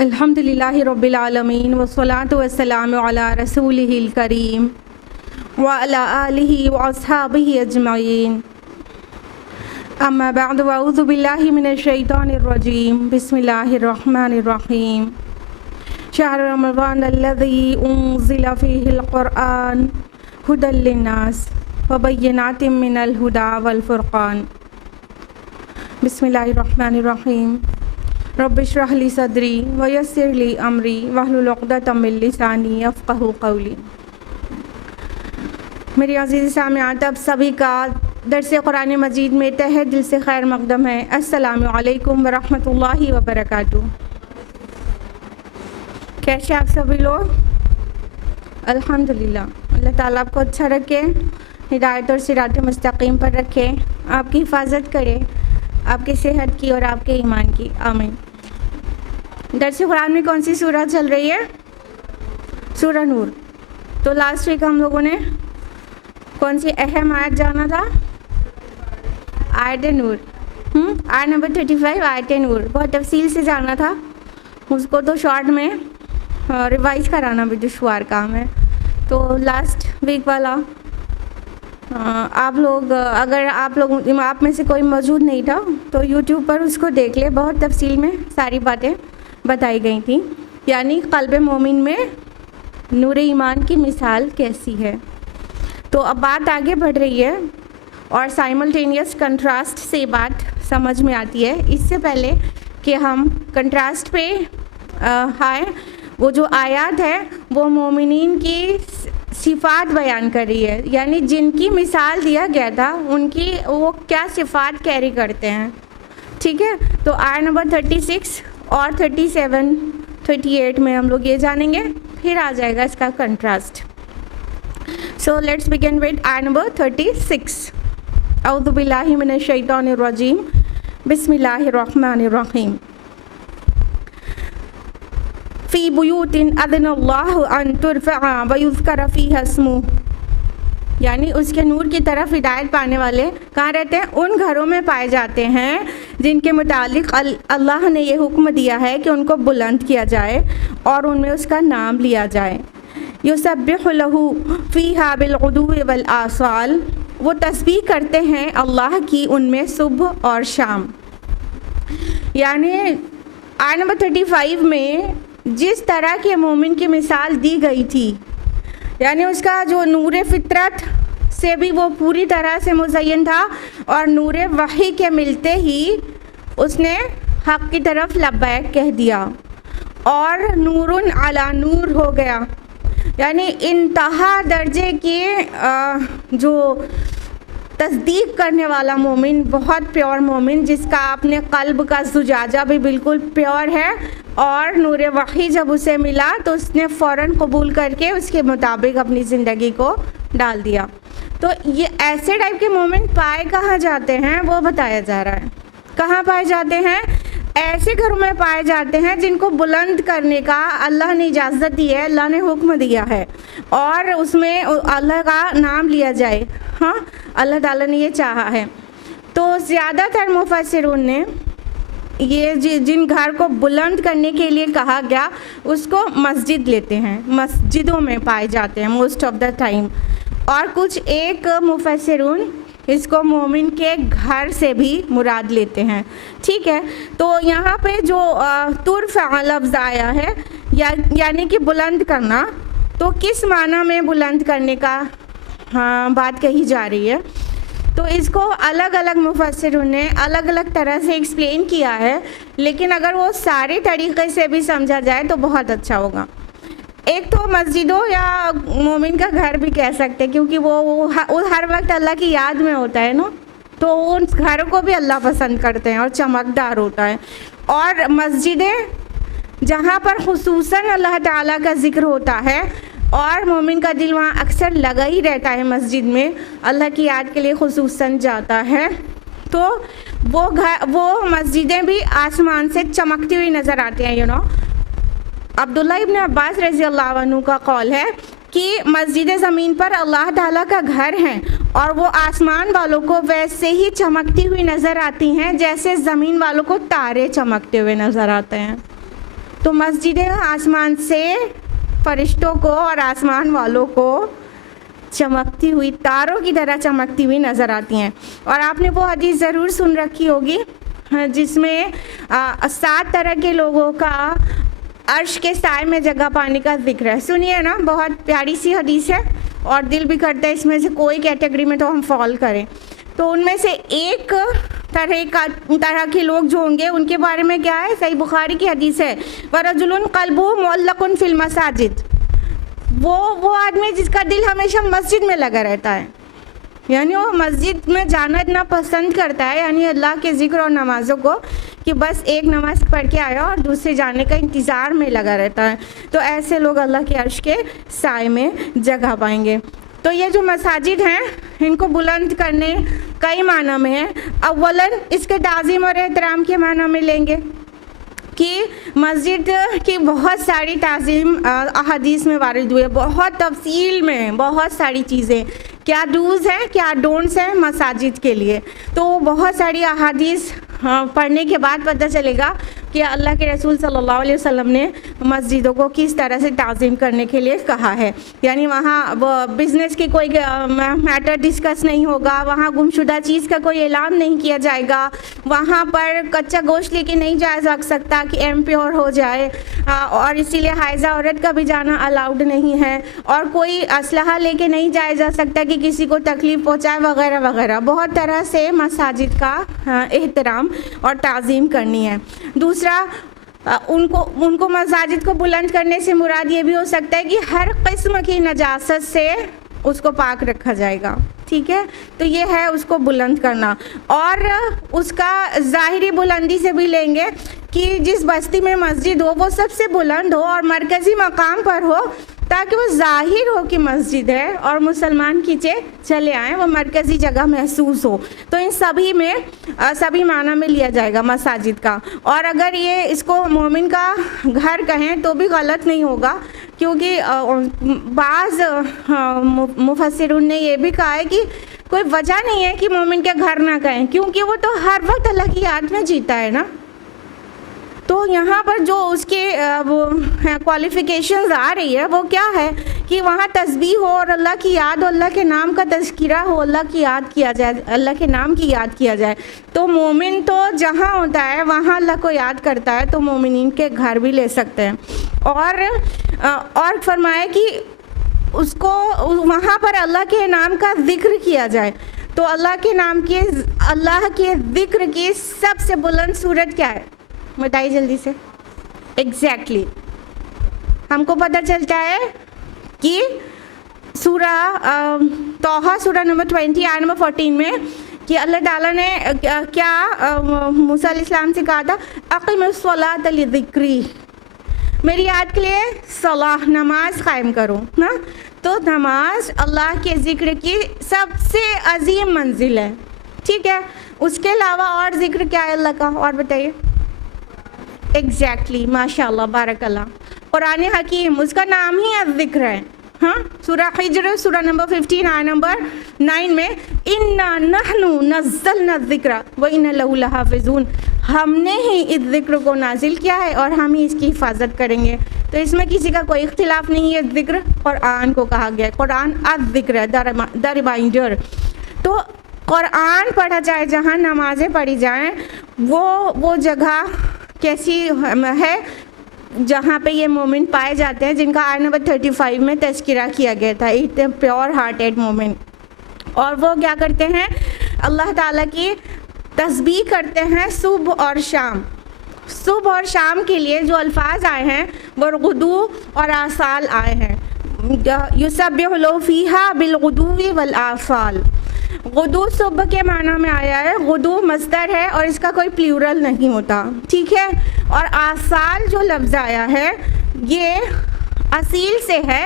अल्हम्दुलिल्लाहि रब्बिल आलमीन वस्सलातु वस्सलामु अला रसूलिहिल करीम व अला आलिहि व अस्हाबिहि अजमईन अम्मा बअद व अऊज़ु बिल्लाहि मिनश शैतानिर रजीम बिस्मिल्लाहिर रहमानिर रहीम शहर रमज़ान अल्लज़ी उन्ज़िला फ़ीहिल क़ुरआन हुदल लिन्नास व बय्यिनातिम मिनल हुदा वल फ़ुरक़ान बिस्मिल्लाहिर्रहमानिर्रहीम रब्बिश्रह ली सदरी व यस्सिर ली अमरी वहलुल उक़दतम मिन लिसानी यफ़क़हू क़ौली। मेरे अज़ीज़ सामिआत, आप सभी का दर्स कुरान मजीद में तहे दिल से खैर मक़दम है। अस्सलामु अलैकुम व रहमतुल्लाहि व बरकातुहू। कैसे आप सभी लोग? अल्हम्दुलिल्लाह। अल्लाह ताला आपको अच्छा रखे, हिदायत और सिरात मुस्तक़ीम पर रखे, आपकी हिफाजत करे, आपकी सेहत की और आपके ईमान की। आमीन। दर्स कुरान में कौन सी सूरह चल रही है? सूरह नूर। तो लास्ट वीक हम लोगों ने कौन सी अहम आयत जाना था? आयत नूर। आयत नंबर 35 आयत नूर बहुत तफसील से जाना था। उसको तो शॉर्ट में रिवाइज कराना भी दुश्वार काम है। तो लास्ट वीक वाला आप लोग, अगर आप में से कोई मौजूद नहीं था तो यूट्यूब पर उसको देख ले। बहुत तफसील में सारी बातें बताई गई थी, यानी क़ल्ब मोमिन में नूर ईमान की मिसाल कैसी है। तो अब बात आगे बढ़ रही है और साइमल्टेनियस कंट्रास्ट से बात समझ में आती है। इससे पहले कि हम कंट्रास्ट पे आए, वो जो आयत है वो मोमिनीन की सिफ़ात बयान कर रही है, यानी जिनकी मिसाल दिया गया था उनकी वो क्या सिफ़ात कैरी करते हैं। ठीक है, तो आयत नंबर 36 और 37 38 में हम लोग ये जानेंगे, फिर आ जाएगा इसका contrast. So let's begin with आयत नंबर 36। औज़ु बिल्लाहि मिनश शैतानिर रजीम बिस्मिल्लाहिर रहमानिर रहीम। फ़ी बुयूतिन अज़नल्लाहु अन तुरफ़अ व युज़करा फ़ीहा इस्मुहु, यानी उसके नूर की तरफ हिदायत पाने वाले कहाँ रहते हैं? उन घरों में पाए जाते हैं जिनके मुतालिक अल्लाह ने ये हुक्म दिया है कि उनको बुलंद किया जाए और उनमें उसका नाम लिया जाए। युसब्बिहु लहू फ़ीहा बिलग़ुदुव्वि वल आसाल, वो तस्बीह करते हैं अल्लाह की उनमें सुबह और शाम। यानी आयत नंबर 35 में जिस तरह के मोमिन की मिसाल दी गई थी, यानी उसका जो नूर फितरत से भी वो पूरी तरह से मुज़य्यन था और नूर वही के मिलते ही उसने हक़ की तरफ लब्बैक कह दिया और नूरुन अला नूर हो गया। यानी इंतहा दर्जे की जो तस्दीक करने वाला मोमिन, बहुत प्योर मोमिन, जिसका अपने क़ल्ब का जुजाजा भी बिल्कुल प्योर है और नूर वही जब उसे मिला तो उसने फ़ौरन कबूल करके उसके मुताबिक अपनी ज़िंदगी को डाल दिया। तो ये ऐसे टाइप के मोमिन पाए कहाँ जाते हैं वो बताया जा रहा है। कहाँ पाए जाते हैं? ऐसे घरों में पाए जाते हैं जिनको बुलंद करने का अल्लाह ने इजाज़त दी है, अल्लाह ने हुक्म दिया है और उसमें अल्लाह का नाम लिया जाए। हाँ, अल्लाह ताला ने ये चाहा है। तो ज़्यादातर मुफस्सिरून ने ये जिन घर को बुलंद करने के लिए कहा गया उसको मस्जिद लेते हैं, मस्जिदों में पाए जाते हैं मोस्ट ऑफ द टाइम। और कुछ एक मुफस्सिरून इसको मोमिन के घर से भी मुराद लेते हैं। ठीक है, तो यहाँ पे जो तुरफ़अ लफ्ज़ आया है यानी कि बुलंद करना, तो किस माना में बुलंद करने का बात कही जा रही है। तो इसको अलग अलग मुफस्सिरों ने अलग अलग तरह से एक्सप्लेन किया है, लेकिन अगर वो सारे तरीक़े से भी समझा जाए तो बहुत अच्छा होगा। एक तो मस्जिदों या मोमिन का घर भी कह सकते हैं, क्योंकि वो हर वक्त अल्लाह की याद में होता है ना, तो उन घरों को भी अल्लाह पसंद करते हैं और चमकदार होता है। और मस्जिदें जहाँ पर खुसूसन अल्लाह ताला का ज़िक्र होता है और मोमिन का दिल वहाँ अक्सर लगा ही रहता है, मस्जिद में अल्लाह की याद के लिए खुसूसन जाता है, तो वो मस्जिदें भी आसमान से चमकती हुई नज़र आती हैं। अब्दुल्ला इब्न अब्बास रज़ी अल्लाह अन्हु का कौल है कि मस्जिद ज़मीन पर अल्लाह ताला का घर है और वो आसमान वालों को वैसे ही चमकती हुई नज़र आती हैं जैसे ज़मीन वालों को तारे चमकते हुए नज़र आते हैं। तो मस्जिदें आसमान से फरिश्तों को और आसमान वालों को चमकती हुई तारों की तरह चमकती हुई नज़र आती हैं। और आपने वो हदीस ज़रूर सुन रखी होगी जिसमें 7 तरह के लोगों का अर्श के साए में जगह पाने का जिक्र है। सुनिए ना, बहुत प्यारी सी हदीस है और दिल भी करता है इसमें से कोई कैटेगरी में तो हम फॉल करें। तो उनमें से एक तरह के लोग जो होंगे उनके बारे में क्या है, सही बुखारी की हदीस है, वरजुलुन क़ल्बुहु मुअल्लक़ुन फ़िल मसाजिद, वो आदमी जिसका दिल हमेशा मस्जिद में लगा रहता है, यानी वो मस्जिद में जाना इतना पसंद करता है, यानी अल्लाह के ज़िक्र और नमाज़ों को, कि बस एक नमाज़ पढ़ के आया और दूसरे जाने का इंतज़ार में लगा रहता है। तो ऐसे लोग अल्लाह के अर्श के साए में जगह पाएंगे। तो ये जो मसाजिद हैं इनको बुलंद करने कई माना में है। अव्वलन इसके ताज़ीम और एहतराम के माना में लेंगे कि मस्जिद की बहुत सारी ताज़ीम अहादीस में वारिद हुई है, बहुत तफसील में, बहुत सारी चीज़ें, क्या डूज़ हैं क्या डोंट्स हैं मसाजिद के लिए। तो बहुत सारी अहादीस पढ़ने के बाद पता चलेगा कि अल्लाह के रसूल सल्लल्लाहु अलैहि वसल्लम ने मस्जिदों को किस तरह से ताज़ीम करने के लिए कहा है। यानी वहाँ बिज़नेस की कोई मैटर डिस्कस नहीं होगा, वहाँ गुमशुदा चीज़ का कोई ऐलान नहीं किया जाएगा, वहाँ पर कच्चा गोश्त लेके नहीं जाया जा सकता कि इम्प्योर हो जाए, और इसीलिए हाइज़ा औरत का भी जाना अलाउड नहीं है, और कोई असलहा लेके नहीं जाया जा सकता कि किसी को तकलीफ़ पहुँचाए वगैरह वगैरह। बहुत तरह से मसाजिद का एहतराम और ताज़ीम करनी है। दूसरा, उनको मसाजिद को बुलंद करने से मुराद ये भी हो सकता है कि हर किस्म की नजासत से उसको पाक रखा जाएगा, ठीक है। तो ये है उसको बुलंद करना। और उसका ज़ाहिरी बुलंदी से भी लेंगे कि जिस बस्ती में मस्जिद हो वो सबसे बुलंद हो और मरकज़ी मकाम पर हो, ताकि वो ज़ाहिर हो कि मस्जिद है और मुसलमान खींचे चले आएँ, वो मरकज़ी जगह महसूस हो। तो इन सभी में सभी माना में लिया जाएगा मसाजिद का। और अगर ये इसको मोमिन का घर कहें तो भी गलत नहीं होगा, क्योंकि बाज़ मुफस्सिरून ने ये भी कहा है कि कोई वजह नहीं है कि मोमिन के घर ना कहें, क्योंकि वो तो हर वक्त अल्लाह की याद में जीता है ना। तो यहाँ पर जो उसके वो क्वालिफ़िकेशंस आ रही है वो क्या है कि वहाँ तस्बीह हो और अल्लाह की याद हो, अल्लाह के नाम का तज़किरा हो, अल्लाह की याद किया जाए, अल्लाह के नाम की याद किया जाए। तो मोमिन तो जहाँ होता है वहाँ अल्लाह को याद करता है, तो मोमिनीन के घर भी ले सकते हैं। और फरमाया कि उसको वहाँ पर अल्लाह के नाम का ज़िक्र किया जाए। तो अल्लाह के ज़िक्र की सबसे बुलंद सूरत क्या है, बताइए जल्दी से। एग्जैक्टली हमको पता चलता है कि सूरा तौहा सूरा नंबर 20 आयत नंबर 14 में कि अल्लाह ताला ने क्या मूसा अलैहिस्सलाम से कहा था, अक़िमुस्सलात लिज़िक्री, मेरी याद के लिए सलाह नमाज कायम करो ना। तो नमाज अल्लाह के ज़िक्र की सबसे अजीम मंजिल है, ठीक है। उसके अलावा और ज़िक्र क्या है अल्लाह का, और बताइए। एग्जैक्टली माशाल्लाह बारकल्लाह, कुरान हकीम उसका नाम ही अज़्ज़िक्र है। हाँ, सूरा हिज्र सूरा नंबर 15 आयत नंबर 9 में इन्ना नहनु नज़्ज़लना ज़िक्रा व इन्ना लहु लहाफ़िज़ून, हमने ही इस ज़िक्र को नाजिल किया है और हम ही इसकी हिफाजत करेंगे। तो इसमें किसी का कोई इख्तिलाफ़ नहीं है, ज़िक्र कुरान को कहा गया है, कुरान अज़्ज़िक्र है, द रिमाइंडर। तो कुरान पढ़ा जाए, जहाँ नमाज़ें पढ़ी जाएँ, वो जगह कैसी है जहाँ पे ये मोमिन पाए जाते हैं जिनका आयत नंबर 35 में तज़किरा किया गया था, इतने प्योर हार्टेड मोमिन। और वो क्या करते हैं, अल्लाह ताला की तस्बीह करते हैं सुबह और शाम। सुबह और शाम के लिए जो अल्फाज आए हैं वो गुदू और आसाल आए हैं। युसब्बिहु लहू फ़ीहा बिलगुदुव्वि वल आसाल। गुदू सुबह के माना में आया है, गुदू मस्दर है और इसका कोई प्लूरल नहीं होता, ठीक है। और आसाल जो लफ्ज़ आया है ये असील से है,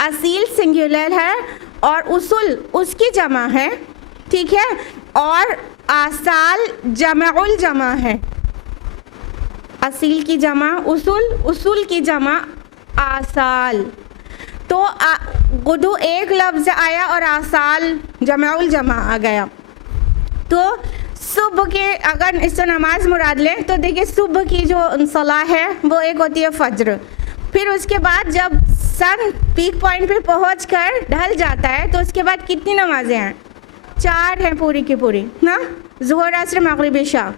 असील सिंगुलर है और उसूल उसकी जमा है, ठीक है। और आसाल जमाउल जमा है, असील की जमा उसूल, उसूल की जमा आसाल। तो गुदू एक लफ्ज़ आया और आसाल जमाउल जमा आ गया। तो सुबह के अगर इससे नमाज मुराद लें तो देखिए सुबह की जो सलाह है वो एक होती है फज्र, फिर उसके बाद जब सन पीक पॉइंट पे पहुँच कर ढल जाता है तो उसके बाद कितनी नमाजें हैं? 4 हैं पूरी की पूरी ना, ज़ुहर असर मगरिब इशा।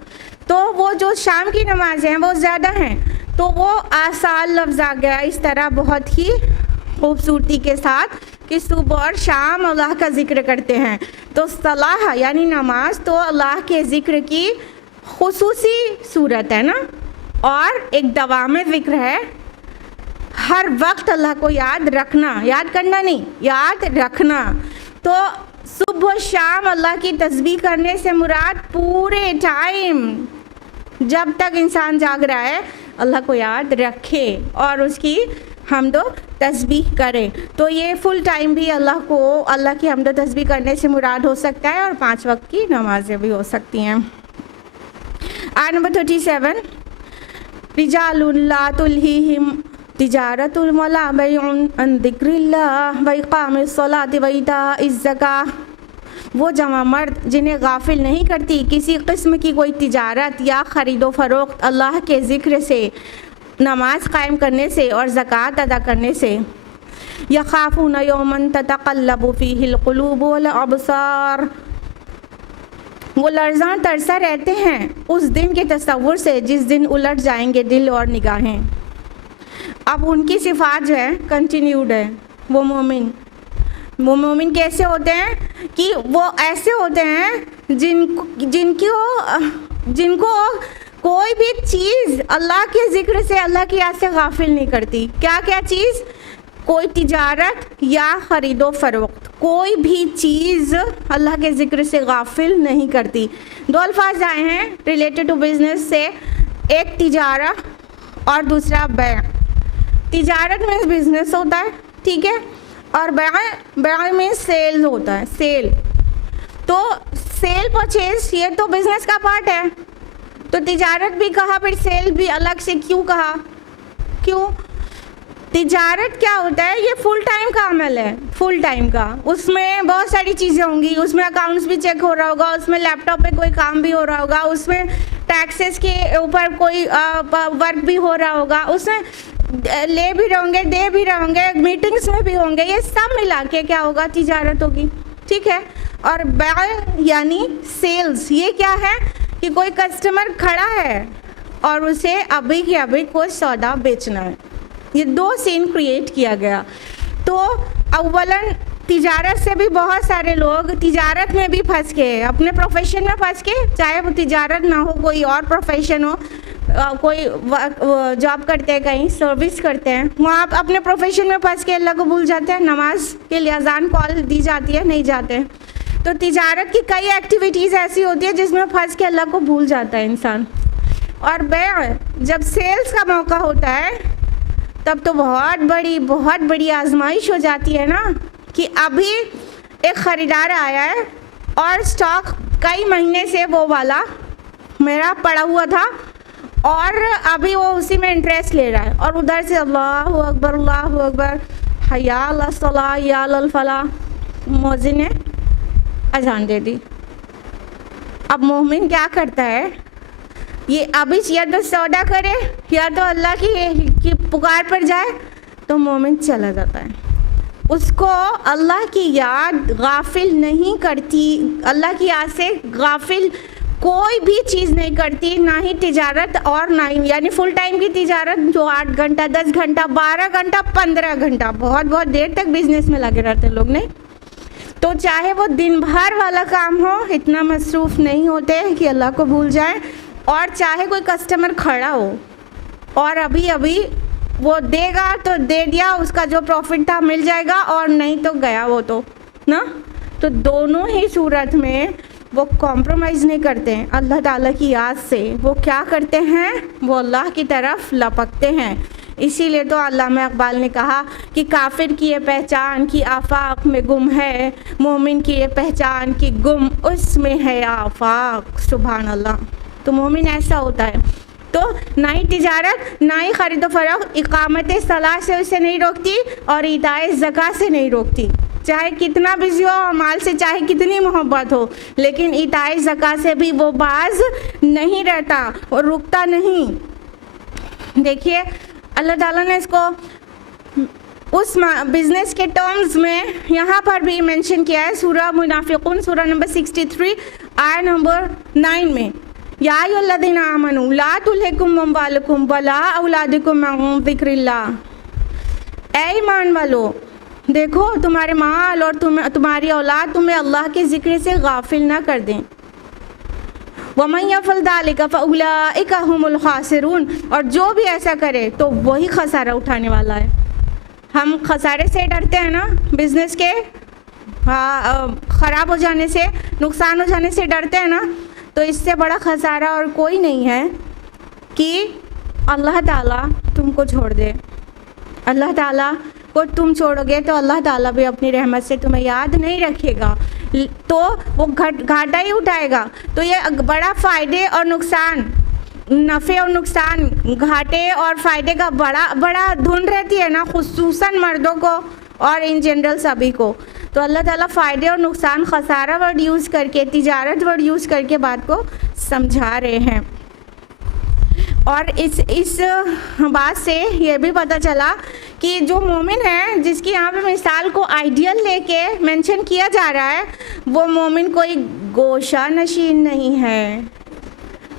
तो वो जो शाम की नमाजें हैं वो ज़्यादा हैं, तो वो आसाल लफ्ज़ आ गया इस तरह बहुत ही खूबसूरती के साथ कि सुबह और शाम अल्लाह का ज़िक्र करते हैं। तो सलाह यानी नमाज तो अल्लाह के ज़िक्र की खुसूसी सूरत है ना, और एक दवाम ज़िक्र है। हर वक्त अल्लाह को याद रखना, याद करना नहीं, याद रखना। तो सुबह शाम अल्लाह की तस्बीह करने से मुराद पूरे टाइम जब तक इंसान जाग रहा है अल्लाह को याद रखे और उसकी हम्द तस्बीह करे। तो ये फुल टाइम भी अल्लाह को, अल्लाह की हम्द तस्बीह करने से मुराद हो सकता है और 5 वक्त की नमाजें भी हो सकती हैं। आयत नंबर 37, रिजालुन ला तुल्हीहिम तिजारतुल वला बैउन अन ज़िक्रिल्लाह व इक़ामिस सलाति व इताइज़ ज़काह। वो जमा मर्द जिन्हें गाफिल नहीं करती किसी किस्म की कोई तिजारत या ख़रीदो फ़रोख्त अल्लाह के ज़िक्र से, नमाज कायम करने से और ज़कात अदा करने से। यख़ाफ़ून यौमन ततक़ल्लबु फ़ीहिल क़ुलूबु वल अबसार। वो लर्ज़ां तरसा रहते हैं उस दिन के तसव्वुर से जिस दिन उलट जाएंगे दिल और निगाहें। अब उनकी सिफ़ात जो है कंटिन्यूड है। वो मोमिन कैसे होते हैं कि वो ऐसे होते हैं जिनको कोई भी चीज़ अल्लाह के ज़िक्र से, अल्लाह की याद से गाफिल नहीं करती। क्या क्या चीज़? कोई तिजारत या ख़रीदो फ़रोख्त, कोई भी चीज़ अल्लाह के ज़िक्र से गाफिल नहीं करती। 2 अल्फाज आए हैं रिलेटेड टू बिज़नेस से, एक तिजारा और दूसरा बैअ। तिजारत में बिज़नेस होता है, ठीक है, और बैअ में सेल होता है, सेल। तो सेल परचेज ये तो बिज़नेस का पार्ट है, तो तिजारत भी कहा फिर सेल भी अलग से क्यों कहा? क्यों? तिजारत क्या होता है? ये फुल टाइम का अमल है, फुल टाइम का। उसमें बहुत सारी चीज़ें होंगी, उसमें अकाउंट्स भी चेक हो रहा होगा, उसमें लैपटॉप पे कोई काम भी हो रहा होगा, उसमें टैक्सेस के ऊपर कोई वर्क भी हो रहा होगा, उसमें ले भी रहोगे, दे भी रहोगे, मीटिंग्स में भी होंगे, ये सब मिला के क्या होगा? तिजारत होगी, ठीक है। और बैअ यानी सेल्स, ये क्या है कि कोई कस्टमर खड़ा है और उसे अभी के अभी कोई सौदा बेचना है। ये 2 सीन क्रिएट किया गया। तो अव्वलन तिजारत से भी बहुत सारे लोग तिजारत में भी फंस के, अपने प्रोफेशन में फंस के, चाहे वो तिजारत ना हो कोई और प्रोफेशन हो, कोई जॉब करते हैं, कहीं सर्विस करते हैं, वहाँ आप अपने प्रोफेशन में फंस के अल्लाह को भूल जाते हैं। नमाज के लिए अजान कॉल दी जाती है, नहीं जाते। तो तिजारत की कई एक्टिविटीज़ ऐसी होती है जिसमें फंस के अल्लाह को भूल जाता है इंसान। और बैअ जब सेल्स का मौका होता है तब तो बहुत बड़ी आजमाइश हो जाती है ना, कि अभी एक ख़रीदार आया है और स्टॉक कई महीने से वो वाला मेरा पड़ा हुआ था और अभी वो उसी में इंटरेस्ट ले रहा है, और उधर से अल्लाहु अकबर हया अला सलाह या अल फलाह, मौज़िन ने अजान दे दी। अब मोमिन क्या करता है? ये अभी या तो सौदा करे या तो अल्लाह की पुकार पर जाए, तो मोमिन चला जाता है। उसको अल्लाह की याद गाफिल नहीं करती, अल्लाह की याद से गाफिल कोई भी चीज़ नहीं करती, ना ही तिजारत और ना ही यानी फुल टाइम की तिजारत जो 8 घंटा 10 घंटा 12 घंटा 15 घंटा बहुत देर तक बिजनेस में लगे रहते लोग, नहीं तो चाहे वो दिन भर वाला काम हो, इतना मसरूफ़ नहीं होते कि अल्लाह को भूल जाए। और चाहे कोई कस्टमर खड़ा हो और अभी अभी वो देगा तो दे दिया, उसका जो प्रॉफिट था मिल जाएगा, और नहीं तो गया वो तो ना। तो दोनों ही सूरत में वो कॉम्प्रोमाइज़ नहीं करते हैं अल्लाह ताला की याद से। वो क्या करते हैं, वो अल्लाह की तरफ लपकते हैं। इसीलिए तो अल्लामा इकबाल ने कहा कि काफिर की ये पहचान कि आफाक में गुम है, मोमिन की ये पहचान कि गुम उसमें है आफाक। सुभान अल्लाह। तो मोमिन ऐसा होता है। तो ना ही तिजारत, ना ही ख़रीद फ़रोख्त इकामत सलाह से उसे नहीं रोकती और इताए ज़कात से नहीं रोकती। चाहे कितना बिजी हो और माल से चाहे कितनी मोहब्बत हो, लेकिन इताए ज़कात से भी वो बाज नहीं रहता और रुकता नहीं। देखिए अल्लाह ताला ने इसको उस बिज़नेस के टर्म्स में यहाँ पर भी मेंशन किया है। सूरह मुनाफिकून सूरह नंबर 63 आयत नंबर 9 में, या अय्युहल्लज़ीना आमनू ला तुल्हिकुम अम्वालुकुम वला औलादुकुम अन ज़िक्रिल्लाह। ऐ ईमान वालो, देखो तुम्हारे माल और तुम्हारी औलाद तुम्हें अल्लाह के ज़िक्र से गाफिल ना कर दें। वमन यफ़अल ज़ालिका फ़उलाइका हुमुल ख़ासिरून, और जो भी ऐसा करे तो वही खसारा उठाने वाला है। हम खसारे से डरते हैं ना, बिज़नेस के ख़राब हो जाने से, नुकसान हो जाने से डरते हैं ना, तो इससे बड़ा खसारा और कोई नहीं है कि अल्लाह ताला तुमको छोड़ दे। अल्लाह ताला को तुम छोड़ोगे तो अल्लाह ताला भी अपनी रहमत से तुम्हें याद नहीं रखेगा, तो वो घाटा ही उठाएगा। तो ये बड़ा फ़ायदे और नुकसान, नफ़े और नुकसान, घाटे और फ़ायदे का बड़ा धुन रहती है ना, खुसूसन मर्दों को और इन जनरल सभी को। तो अल्लाह ताला फ़ायदे और नुकसान खसारा वर्ड यूज़ करके, तिजारत वर्ड यूज़ करके बात को समझा रहे हैं। और इस बात से ये भी पता चला कि जो मोमिन है, जिसकी यहाँ पे मिसाल को आइडियल लेके मेंशन किया जा रहा है, वो मोमिन कोई गोशा नशीन नहीं है,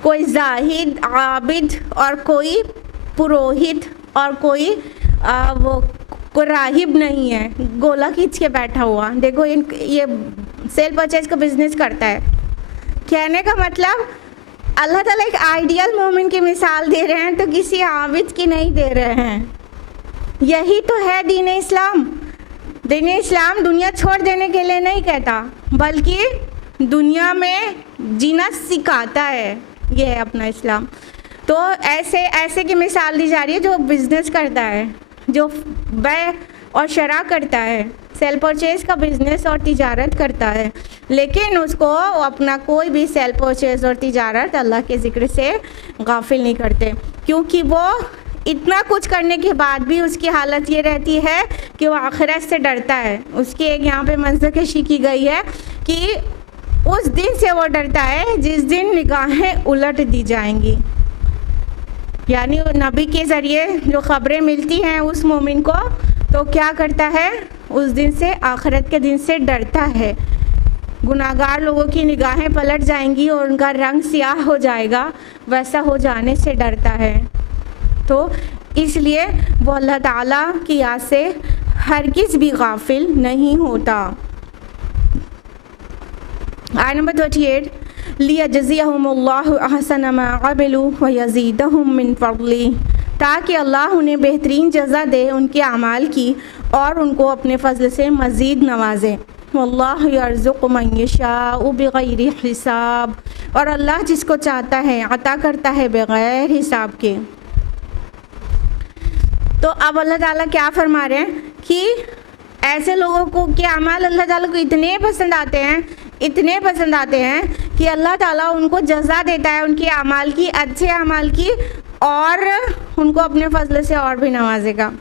कोई जाहिद आबिद और कोई पुरोहित और कोई राहिब नहीं है, गोला खींच के बैठा हुआ। देखो ये सेल परचेज का बिजनेस करता है। कहने का मतलब अल्लाह ताला एक आइडियल मोमिन की मिसाल दे रहे हैं, तो किसी आबिद की नहीं दे रहे हैं। यही तो है दीन इस्लाम। दीन इस्लाम दुनिया छोड़ देने के लिए नहीं कहता, बल्कि दुनिया में जीना सिखाता है। ये है अपना इस्लाम। तो ऐसे की मिसाल दी जा रही है जो बिज़नेस करता है, जो बै और शरा करता है, सेल परचेज़ का बिज़नेस और तिजारत करता है, लेकिन उसको अपना कोई भी सेल परचेज़ और तिजारत अल्लाह के ज़िक्र से गाफिल नहीं करते, क्योंकि वो इतना कुछ करने के बाद भी उसकी हालत ये रहती है कि वो आखिरत से डरता है। उसकी एक यहाँ पे मंज़र-कशी की गई है कि उस दिन से वो डरता है जिस दिन निगाहें उलट दी जाएंगी। यानी नबी के ज़रिए जो ख़बरें मिलती हैं उस मोमिन को, तो क्या करता है, उस दिन से, आखिरत के दिन से डरता है। गुनाहगार लोगों की निगाहें पलट जाएंगी और उनका रंग स्याह हो जाएगा, वैसा हो जाने से डरता है। तो इसलिए वो अल्लाह ताला की याद से हरगिज़ भी गाफिल नहीं होता। आयत नंबर 38, लियजज़ियहुमुल्लाहु अहसन मा अमिलू व यज़ीदहुम मिन फ़ज़लिही, ताकि अल्लाह उन्हें बेहतरीन जज़ा दे उनके अमाल की और उनको अपने फ़ज़ल से मज़ीद नवाजे। वल्लाहु यर्ज़ुक़ु मन यशाअ बिग़ैरि हिसाब, और अल्लाह जिसको चाहता है अता करता है बग़ैर हिसाब के। तो अब अल्लाह ताला क्या फरमा रहे हैं कि ऐसे लोगों को के अमाल अल्लाह ताला को इतने पसंद आते हैं कि अल्लाह ताला उनको जज़ा देता है उनके अमाल की, अच्छे अमाल की, और उनको अपने फजल से और भी नवाजेगा।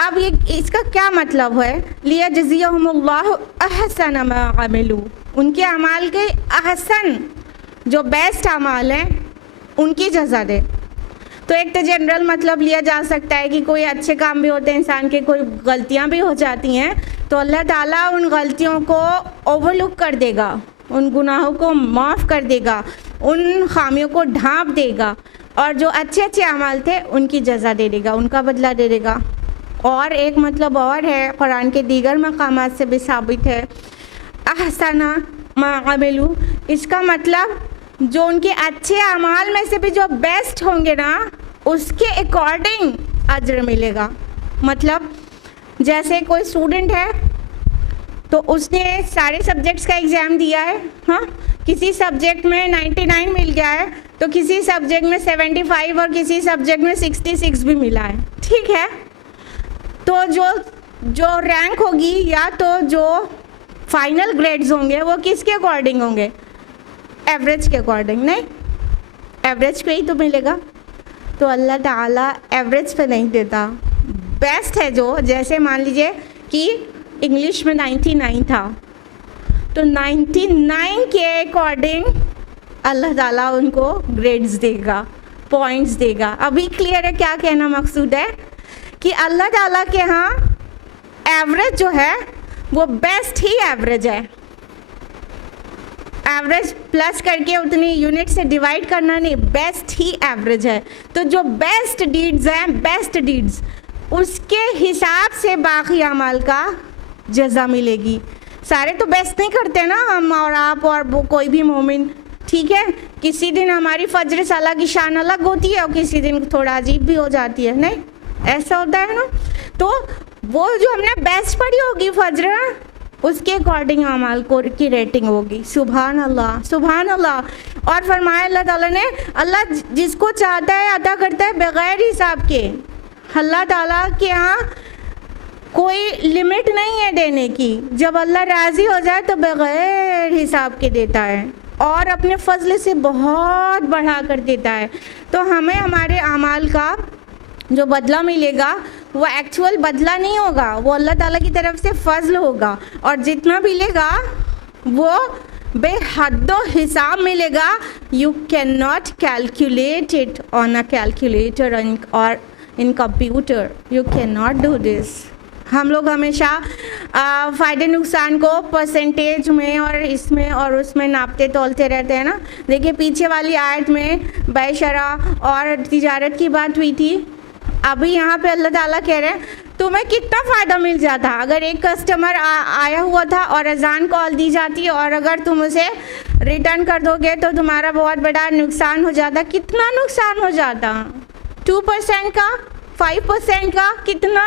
अब ये इसका क्या मतलब है, लियजज़ियहुमुल्लाहु अहसन मा अमिलू, उनके अमाल के अहसन जो बेस्ट अमाल हैं उनकी जज़ा दे। तो एक तो जनरल मतलब लिया जा सकता है कि कोई अच्छे काम भी होते हैं इंसान के, कोई गलतियां भी हो जाती हैं, तो अल्लाह ताला उन गलतियों को ओवरलुक कर देगा, उन गुनाहों को माफ़ कर देगा, उन खामियों को ढांप देगा, और जो अच्छे अच्छे अमाल थे उनकी जज़ा दे देगा, उनका बदला दे देगा। और एक मतलब और है, कुरान के दीगर मकामात से भी साबित है, अहसना मा अमिलू, इसका मतलब जो उनके अच्छे अमाल में से भी जो बेस्ट होंगे ना, उसके अकॉर्डिंग अज्र मिलेगा। मतलब जैसे कोई स्टूडेंट है तो उसने सारे सब्जेक्ट्स का एग्ज़ाम दिया है, हाँ, किसी सब्जेक्ट में 99 मिल गया है, तो किसी सब्जेक्ट में 75 और किसी सब्जेक्ट में 66 भी मिला है, ठीक है। तो जो रैंक होगी या तो जो फाइनल ग्रेड्स होंगे वो किसके अकॉर्डिंग होंगे? एवरेज के अकॉर्डिंग। नहीं, एवरेज पे ही तो मिलेगा। तो अल्लाह ताला एवरेज पे नहीं देता, बेस्ट है जो, जैसे मान लीजिए कि इंग्लिश में 99 था, तो 99 के अकॉर्डिंग अल्लाह ताला उनको ग्रेड्स देगा, पॉइंट्स देगा। अभी क्लियर है क्या कहना मकसूद है? कि अल्लाह ताला के यहाँ एवरेज जो है वो बेस्ट ही एवरेज है। एवरेज प्लस करके उतनी यूनिट से डिवाइड करना नहीं, बेस्ट ही एवरेज है। तो जो बेस्ट डीड्स हैं, बेस्ट डीड्स, उसके हिसाब से बाकी अमाल का जज़ा मिलेगी। सारे तो बेस्ट नहीं करते ना, हम और आप और वो कोई भी मोमिन, ठीक है। किसी दिन हमारी फज्र सला की शान अलग होती है और किसी दिन थोड़ा अजीब भी हो जाती है, नहीं ऐसा होता है ना। तो वो जो हमने बेस्ट पढ़ी होगी फज्र, उसके अकॉर्डिंग अमाल को की रेटिंग होगी। सुभान अल्लाह, सुभान अल्लाह। और फरमाया अल्लाह ताला ने, अल्लाह जिसको चाहता है अता करता है बग़ैर हिसाब के। अल्लाह ताला के यहाँ कोई लिमिट नहीं है देने की। जब अल्लाह राज़ी हो जाए तो बग़ैर हिसाब के देता है और अपने फजल से बहुत बढ़ा कर देता है। तो हमें हमारे अमाल का जो बदला मिलेगा वो एक्चुअल बदला नहीं होगा, वो अल्लाह ताला की तरफ से फ़ज़ल होगा। और जितना मिलेगा वो बेहद हिसाब मिलेगा। You can not calculate it on a calculator और in computer, you can not do this. हम लोग हमेशा फ़ायदे नुकसान को परसेंटेज में और इसमें और उसमें नापते तोलते रहते हैं ना। देखिए पीछे वाली आयत में बेशरा और तिजारत की बात हुई थी। अभी यहाँ पे अल्लाह ताला कह रहे हैं तुम्हें कितना फ़ायदा मिल जाता अगर एक कस्टमर आया हुआ था और अजान कॉल दी जाती और अगर तुम उसे रिटर्न कर दोगे तो तुम्हारा बहुत बड़ा नुकसान हो जाता। कितना नुकसान हो जाता? 2% का, 5% का, कितना?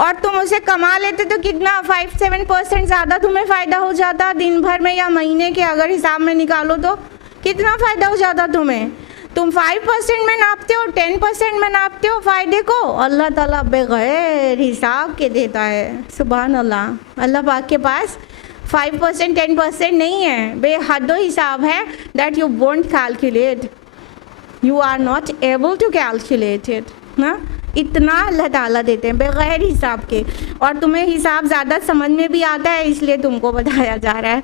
और तुम उसे कमा लेते तो कितना 5-7% ज़्यादा तुम्हें फ़ायदा हो जाता दिन भर में या महीने के अगर हिसाब में निकालो तो कितना फ़ायदा हो जाता तुम्हें। तुम 5% में नापते हो, 10% में नापते हो फ़ायदे को। अल्लाह ताला बग़ैर हिसाब के देता है। सुभान अल्लाह। अल्लाह पाक के पास 5% 10% नहीं है, बेहद हिसाब है। That you won't calculate, you are not able to calculate it ना। इतना अल्लाह ताला देते हैं बग़ैर हिसाब के। और तुम्हें हिसाब ज़्यादा समझ में भी आता है इसलिए तुमको बताया जा रहा है।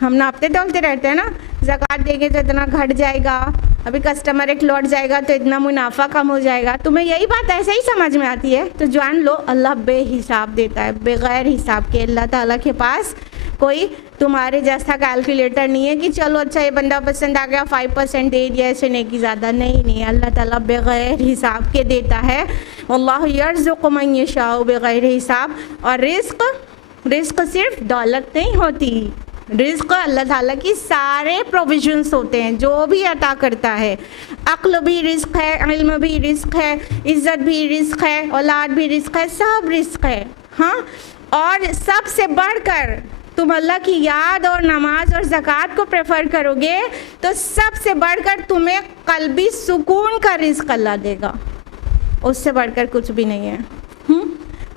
हम नापते तोलते रहते हैं ना, ज़कात देंगे तो इतना घट जाएगा, अभी कस्टमर एक लौट जाएगा तो इतना मुनाफा कम हो जाएगा। तुम्हें यही बात ऐसे ही समझ में आती है तो जान लो अल्लाह बेहिसाब देता है, बग़ैर हिसाब के। अल्लाह ताला के पास कोई तुम्हारे जैसा कैलकुलेटर नहीं है कि चलो अच्छा ये बंदा पसंद आ गया 5% दे दिया ऐसे नेकी ज़्यादा। नहीं, अल्लाह ताला बग़ैर हिसाब के देता है। अल्लाह यर्ज़ुक़ु मन यशाअ बग़ैर हिसाब। और रिज़्क़ सिर्फ दौलत नहीं होती, रिज़्क़ अल्लाह ताला की सारे प्रोविजंस होते हैं जो भी अता करता है। अक्ल भी रिज़्क़ है, इल्म भी रिज़्क़ है, इज़्ज़त भी रिज़्क़ है, औलाद भी रिज़्क़ है, सब रिज़्क़ है। हाँ, और सबसे बढ़कर तुम अल्लाह की याद और नमाज और ज़कात को प्रेफर करोगे तो सबसे बढ़कर तुम्हें क़ल्बी सुकून का रिज़्क़ अल्लाह देगा। उससे बढ़कर कुछ भी नहीं है।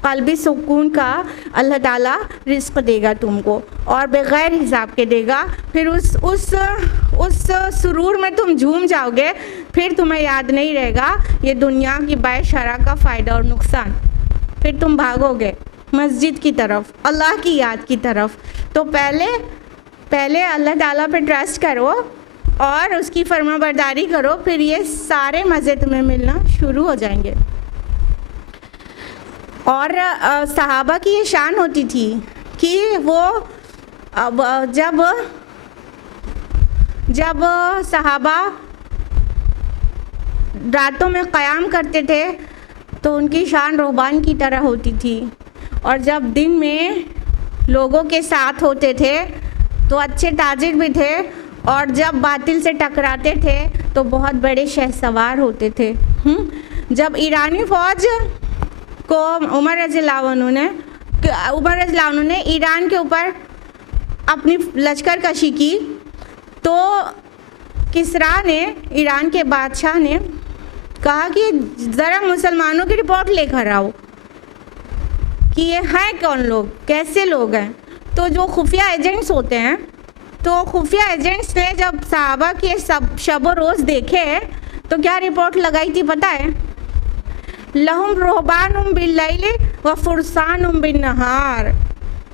क़ल्बी सुकून का अल्लाह ताला रिज़्क़ देगा तुमको और बग़ैर हिसाब के देगा। फिर उस सुरूर में तुम झूम जाओगे, फिर तुम्हें याद नहीं रहेगा ये दुनिया की बेशरा का फ़ायदा और नुकसान। फिर तुम भागोगे मस्जिद की तरफ, अल्लाह की याद की तरफ। तो पहले अल्लाह ताला पे ट्रस्ट करो और उसकी फरमाबरदारी करो, फिर ये सारे मज़े तुम्हें मिलना शुरू हो जाएंगे। और सहाबा की ये शान होती थी कि वो जब सहाबा रातों में क़याम करते थे तो उनकी शान रुहबान की तरह होती थी। और जब दिन में लोगों के साथ होते थे तो अच्छे ताजिर भी थे और जब बातिल से टकराते थे तो बहुत बड़े शहसवार होते थे। जब ईरानी फ़ौज को उमर रज़ियल्लाहु अन्हु ने ईरान के ऊपर अपनी लश्कर कशी की तो किसरा ने, ईरान के बादशाह ने कहा कि ज़रा मुसलमानों की रिपोर्ट लेकर आओ कि ये हैं कौन लोग, कैसे लोग हैं। तो जो खुफिया एजेंट्स होते हैं, तो खुफिया एजेंट्स ने जब सहाबा के सब शब रोज़ देखे तो क्या रिपोर्ट लगाई थी पता है? लहुम रुहबानुम बिल्लैली व फुरसानुम बिन्नहार,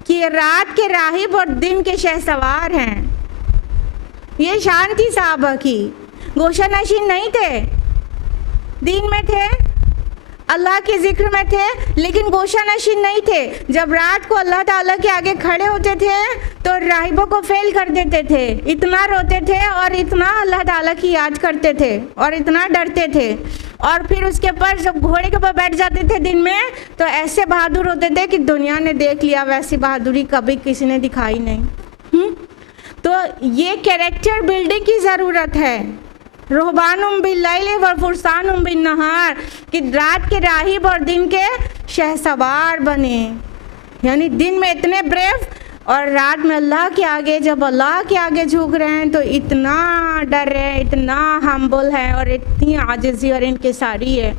कि रात के राहिब और दिन के शहसवार हैं। ये शान थी सहाबा की, गोशा नशीन नहीं थे, दिन में थे, अल्लाह के ज़िक्र में थे, लेकिन गोशा नशीन नहीं थे। जब रात को अल्लाह ताला के आगे खड़े होते थे तो राहिबों को फेल कर देते थे, इतना रोते थे और इतना अल्लाह ताला की याद करते थे और इतना डरते थे। और फिर उसके ऊपर जब घोड़े के ऊपर बैठ जाते थे दिन में तो ऐसे बहादुर होते थे कि दुनिया ने देख लिया, वैसी बहादुरी कभी किसी ने दिखाई नहीं। तो ये कैरेक्टर बिल्डिंग की ज़रूरत है। रुहबानुम बिल्लैली व फुरसानुम बिन्नहार, कि रात के राहिब और दिन के शहसवार बने, यानी दिन में इतने ब्रेव और रात में अल्लाह के आगे, जब अल्लाह के आगे झुक रहे हैं तो इतना डर रहे हैं, इतना हम्बल है और इतनी आजिज़ी और इनकिसारी है।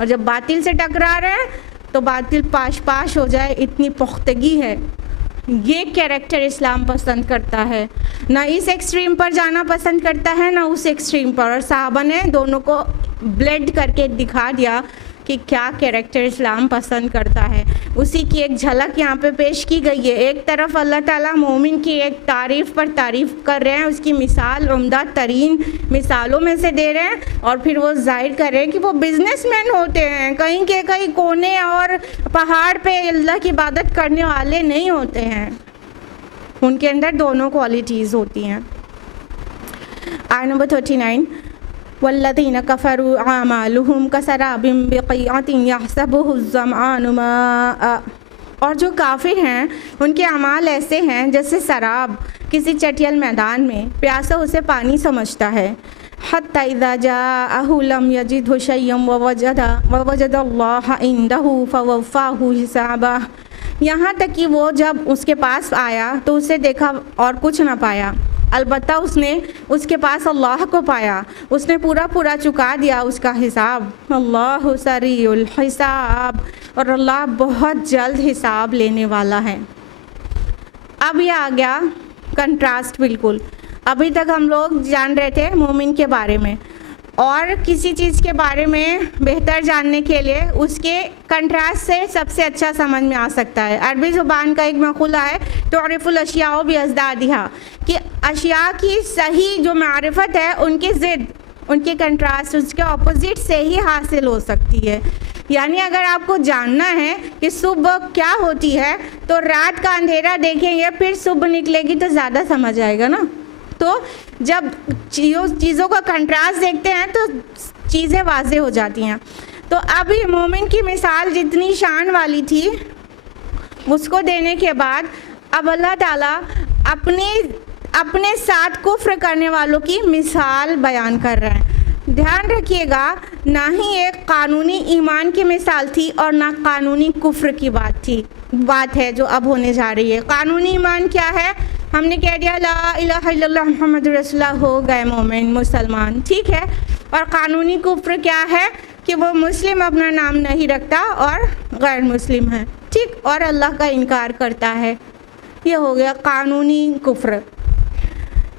और जब बातिल से टकरा रहे हैं तो बातिल पाश पाश हो जाए, इतनी पुख्तगी है। ये कैरेक्टर इस्लाम पसंद करता है, ना इस एक्सट्रीम पर जाना पसंद करता है ना उस एक्सट्रीम पर। और साहबा ने दोनों को ब्लेंड करके दिखा दिया कि क्या कैरेक्टर इस्लाम पसंद करता है। उसी की एक झलक यहाँ पे पेश की गई है। एक तरफ अल्लाह ताला मोमिन की एक तारीफ़ पर तारीफ़ कर रहे हैं, उसकी मिसाल उम्दा तरीन मिसालों में से दे रहे हैं, और फिर वो जाहिर कर रहे हैं कि वो बिजनेसमैन होते हैं, कहीं के कहीं कोने और पहाड़ पे अल्लाह की इबादत करने वाले नहीं होते हैं। उनके अंदर दोनों क्वालिटीज़ होती हैं। आयत नंबर 39, वल्लज़ीना कफ़रू आमालुहुम कसराबिम बिक़ीअतिन यहसबुहु ज़मआनु माअ, और जो काफिर हैं उनके अमाल ऐसे हैं जैसे शराब किसी चटियल मैदान में प्यासा उसे पानी समझता है। हत्ता इज़ा जाअहु लम यजिदहु शय्यन ववजदल्लाह इंदहु फवफ़ाहु हिसाबह, यहाँ तक कि वो जब उसके पास आया तो उसे देखा और कुछ ना पाया, अलबत्ता उसने उसके पास अल्लाह को पाया, उसने पूरा पूरा चुका दिया उसका हिसाब। अल्लाहु सरीउल हिसाब, और अल्लाह बहुत जल्द हिसाब लेने वाला है। अब ये आ गया कंट्रास्ट बिल्कुल। अभी तक हम लोग जान रहे थे मोमिन के बारे में, और किसी चीज़ के बारे में बेहतर जानने के लिए उसके कंट्रास्ट से सबसे अच्छा समझ में आ सकता है। अरबी ज़ुबान का एक मक़ूला है तुअरिफ़ुल अशिया बिअज़दादिहा, कि अशिया की सही जो मारिफत है उनकी ज़िद, उनके कंट्रास्ट, उसके ऑपोजिट से ही हासिल हो सकती है। यानी अगर आपको जानना है कि सुबह क्या होती है तो रात का अंधेरा देखेंगे, फिर सुबह निकलेगी तो ज़्यादा समझ आएगा ना। तो जब चीज़ों का कंट्रास्ट देखते हैं तो चीज़ें वाज़े हो जाती हैं। तो अभी मोमिन की मिसाल जितनी शान वाली थी उसको देने के बाद अब अल्लाह ताला अपने साथ कुफ्र करने वालों की मिसाल बयान कर रहे हैं। ध्यान रखिएगा, ना ही एक कानूनी ईमान की मिसाल थी और ना कानूनी कुफ्र की बात है जो अब होने जा रही है। कानूनी ईमान क्या है? हमने कह दिया ला इलाहा इल्लल्लाह मुहम्मदुर रसूलुल्लाह, हो गए मोमिन मुसलमान, ठीक है। और कानूनी कुफ्र क्या है? कि वो मुस्लिम अपना नाम नहीं रखता और गैर मुस्लिम है, ठीक, और अल्लाह का इनकार करता है। ये हो गया कानूनी कुफ्र।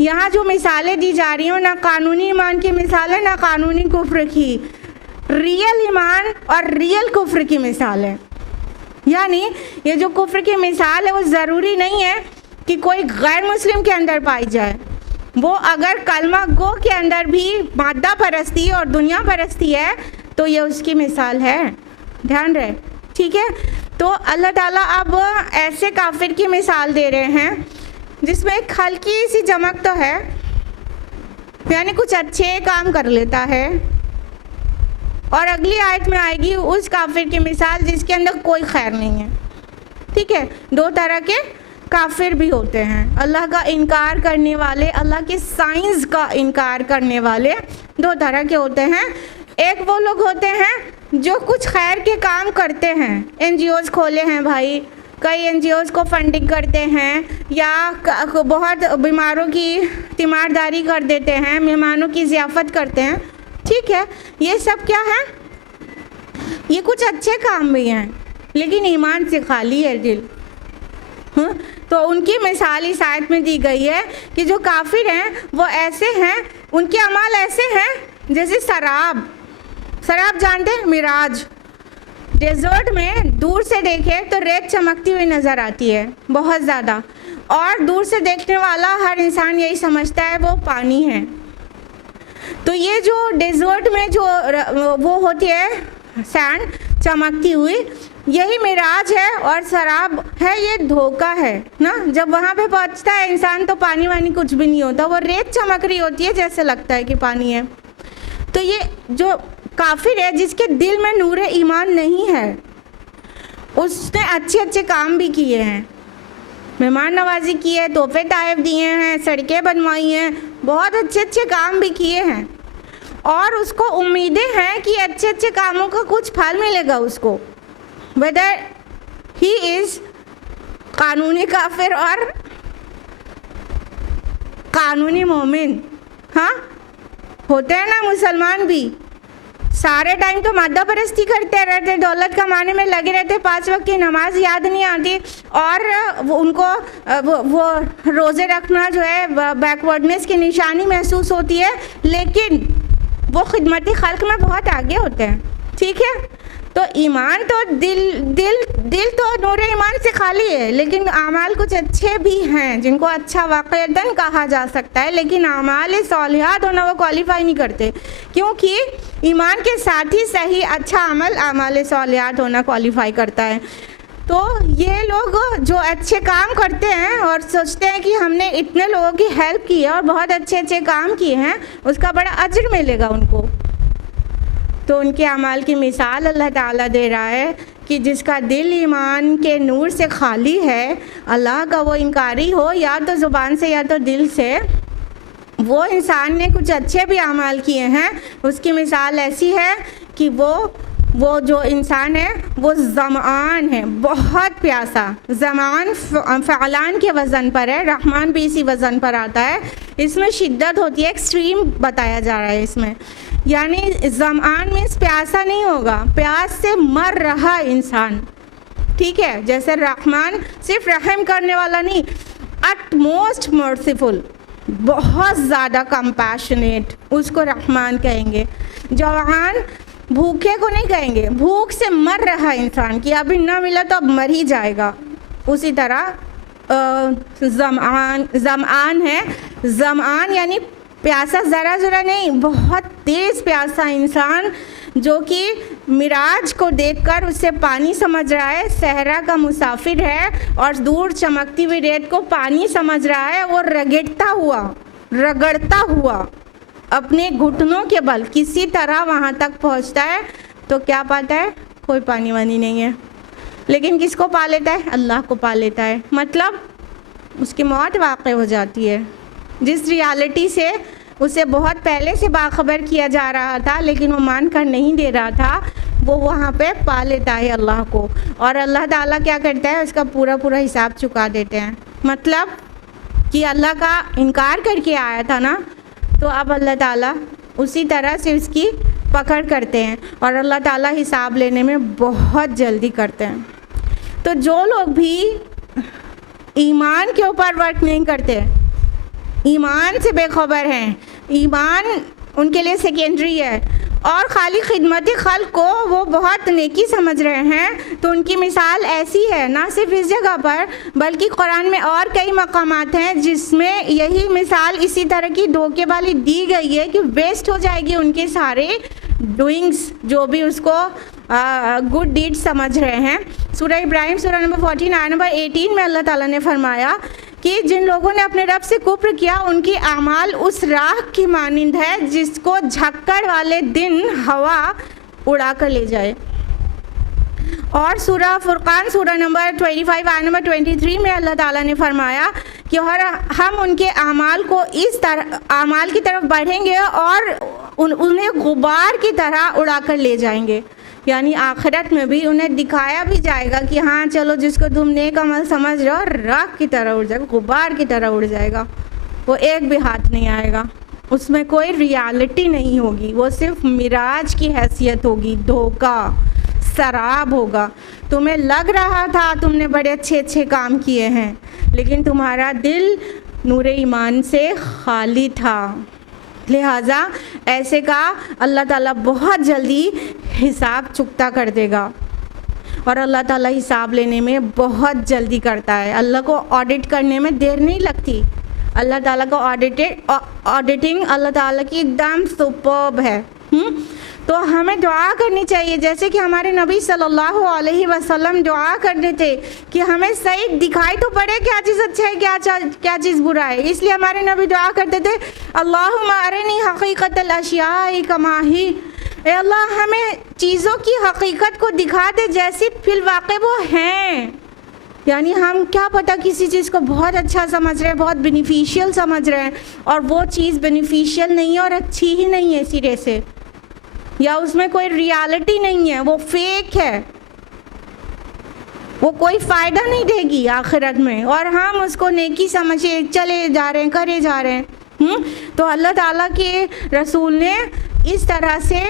यहाँ जो मिसालें दी जा रही हैं ना कानूनी ईमान की मिसाल है ना कानूनी कुफ्र की, रियल ईमान और रियल कुफ्र की मिसाल है। यानी ये जो कुफ्र की मिसाल है वो ज़रूरी नहीं है कि कोई गैर मुस्लिम के अंदर पाई जाए। वो अगर कलमा गो के अंदर भी मादा परस्ती और दुनिया परस्ती है तो ये उसकी मिसाल है, ध्यान रहे, ठीक है। तो अल्लाह ताला अब ऐसे काफिर की मिसाल दे रहे हैं जिसमें एक हल्की सी चमक तो है, यानी कुछ अच्छे काम कर लेता है। और अगली आयत में आएगी उस काफिर की मिसाल जिसके अंदर कोई खैर नहीं है, ठीक है। दो तरह के काफिर भी होते हैं। अल्लाह का इनकार करने वाले, अल्लाह की साइंस का इनकार करने वाले दो तरह के होते हैं। एक वो लोग होते हैं जो कुछ खैर के काम करते हैं, NGOs खोले हैं भाई, कई NGOs को फंडिंग करते हैं या बहुत बीमारों की तीमारदारी कर देते हैं, मेहमानों की ज़ियाफ़त करते हैं। ठीक है, ये सब क्या है, ये कुछ अच्छे काम भी हैं, लेकिन ईमान से खाली है दिल। तो उनकी मिसाल इस आयत में दी गई है कि जो काफिर हैं वो ऐसे हैं, उनके अमाल ऐसे हैं जैसे शराब जानते हैं, मिराज। डेजर्ट में दूर से देखें तो रेत चमकती हुई नज़र आती है बहुत ज़्यादा, और दूर से देखने वाला हर इंसान यही समझता है वो पानी है। तो ये जो डेजर्ट में जो वो होती है सैंड चमकती हुई, यही मिराज है और शराब है, ये धोखा है ना। जब वहाँ पे पहुँचता है इंसान तो पानी वानी कुछ भी नहीं होता, वो रेत चमक रही होती है जैसे लगता है कि पानी है। तो ये जो काफिर है जिसके दिल में नूर ईमान नहीं है, उसने अच्छे अच्छे काम भी किए हैं, मेहमान नवाजी की है, तोहफे तायफ दिए हैं, सड़कें बनवाई हैं, बहुत अच्छे अच्छे काम भी किए हैं, और उसको उम्मीदें हैं कि अच्छे अच्छे कामों का कुछ फल मिलेगा उसको, वेदर ही इज़ कानूनी काफिर और कानूनी मोमिन। हाँ, होते हैं ना मुसलमान भी, सारे टाइम तो मादा परस्ती करते रहते, दौलत कमाने में लगे रहते, 5 वक्त की नमाज याद नहीं आती, और उनको वो रोज़े रखना जो है बैकवर्डनेस की निशानी महसूस होती है, लेकिन वो खिदमती खल्क में बहुत आगे होते हैं। ठीक है, तो ईमान तो दिल तो नूर ईमान से खाली है, लेकिन आमाल कुछ अच्छे भी हैं जिनको अच्छा वाक़अतन कहा जा सकता है, लेकिन आमाल सालिहात होना वो क्वालिफाई नहीं करते, क्योंकि ईमान के साथ ही सही अच्छा अमल आमाल सालिहात होना क्वालिफाई करता है। तो ये लोग जो अच्छे काम करते हैं और सोचते हैं कि हमने इतने लोगों की हेल्प की है और बहुत अच्छे अच्छे काम किए हैं, उसका बड़ा अजर मिलेगा उनको, तो उनके अमाल की मिसाल अल्लाह ताला दे रहा है कि जिसका दिल ईमान के नूर से खाली है, अल्लाह का वो इनकारी हो या तो ज़ुबान से या तो दिल से, वो इंसान ने कुछ अच्छे भी अमाल किए हैं, उसकी मिसाल ऐसी है कि वो जो इंसान है वो ज़मान है, बहुत प्यासा। ज़मान फ़अलान के वज़न पर है, रहमान भी इसी वज़न पर आता है, इसमें शिद्दत होती है, एक्सट्रीम बताया जा रहा है इसमें, यानी ज़मान में प्यासा नहीं होगा, प्यास से मर रहा इंसान। ठीक है, जैसे रहमान सिर्फ रहम करने वाला नहीं, अटमोस्ट मर्सीफुल, बहुत ज़्यादा कंपैशनेट, उसको रहमान कहेंगे। जवान भूखे को नहीं कहेंगे, भूख से मर रहा इंसान कि अभी ना मिला तो अब मर ही जाएगा, उसी तरह ज़मान है। ज़मान यानी प्यासा, ज़रा नहीं, बहुत तेज़ प्यासा इंसान जो कि मिराज को देखकर उसे पानी समझ रहा है, सहरा का मुसाफिर है और दूर चमकती हुई रेत को पानी समझ रहा है, वो रगड़ता हुआ अपने घुटनों के बल किसी तरह वहाँ तक पहुँचता है, तो क्या पाता है, कोई पानी वानी नहीं है, लेकिन किसको पा लेता है, अल्लाह को पा लेता है। मतलब उसकी मौत वाक़ई हो जाती है, जिस रियलिटी से उसे बहुत पहले से बाखबर किया जा रहा था, लेकिन वो मान कर नहीं दे रहा था, वो वहाँ पे पा लेता है अल्लाह को, और अल्लाह ताला क्या करता है, उसका पूरा हिसाब चुका देते हैं। मतलब कि अल्लाह का इनकार करके आया था ना, तो अब अल्लाह ताला उसी तरह से उसकी पकड़ करते हैं, और अल्लाह ताला हिसाब लेने में बहुत जल्दी करते हैं। तो जो लोग भी ईमान के ऊपर वर्क नहीं करते, ईमान से बेखबर हैं, ईमान उनके लिए सेकेंडरी है, और ख़ाली खिदमती खल्क को वो बहुत नेकी समझ रहे हैं, तो उनकी मिसाल ऐसी है, ना सिर्फ इस जगह पर बल्कि कुरान में और कई मकामात हैं जिसमें यही मिसाल इसी तरह की धोखे वाली दी गई है कि वेस्ट हो जाएगी उनके सारे डूइंग्स, जो भी उसको गुड डीड समझ रहे हैं। सूरह इब्राहिम सूरह नंबर 14 आयत नंबर 18 में अल्लाह ताला ने फरमाया कि जिन लोगों ने अपने रब से कुफ्र किया, उनकी आमाल उस राख की मानिंद है जिसको झक्कड़ वाले दिन हवा उड़ा कर ले जाए, और सूरह फुरकान सूरह नंबर 25 आयत नंबर 23 में अल्लाह ताला ने फरमाया कि और हम उनके अमाल को इस तरह अमाल की तरफ बढ़ेंगे और उन्हें गुबार की तरह उड़ाकर ले जाएंगे। यानी आखिरत में भी उन्हें दिखाया भी जाएगा कि हाँ चलो जिसको तुम नेक अमल समझ रहे हो राख की तरह उड़ जाएगा, गुबार की तरह उड़ जाएगा, वो एक भी हाथ नहीं आएगा, उसमें कोई रियलिटी नहीं होगी, वो सिर्फ मिराज की हैसियत होगी, धोखा शराब होगा। तुम्हें लग रहा था तुमने बड़े अच्छे अच्छे काम किए हैं, लेकिन तुम्हारा दिल नूर ईमान से खाली था। लिहाजा ऐसे का अल्लाह ताला बहुत जल्दी हिसाब चुकता कर देगा और अल्लाह ताला हिसाब लेने में बहुत जल्दी करता है। अल्लाह को ऑडिट करने में देर नहीं लगती। अल्लाह ताला को ऑडिटिंग अल्लाह ताला की एकदम सुपर्ब है। तो हमें दुआ करनी चाहिए, जैसे कि हमारे नबी सल्लल्लाहु अलैहि वसल्लम दुआ करते थे कि हमें सही दिखाई तो पड़े क्या चीज़ अच्छा है क्या चीज़ बुरा है। इसलिए हमारे नबी दुआ करते थे अल्लाहुम्मा अरिनी हकीकतल अशियाई कमा ही, ए अल्लाह हमें चीज़ों की हकीकत को दिखा दे जैसी फिल वाक़े वो हैं। यानी हम क्या पता किसी चीज़ को बहुत अच्छा समझ रहे हैं, बहुत बेनिफिशियल समझ रहे हैं और वो चीज़ बेनिफिशियल नहीं है और अच्छी ही नहीं है सिरे से, या उसमें कोई रियलिटी नहीं है, वो फेक है, वो कोई फ़ायदा नहीं देगी आखिरत में, और हम उसको नेकी समझे चले जा रहे हैं, करे जा रहे हैं। तो अल्लाह ताला के रसूल ने इस तरह से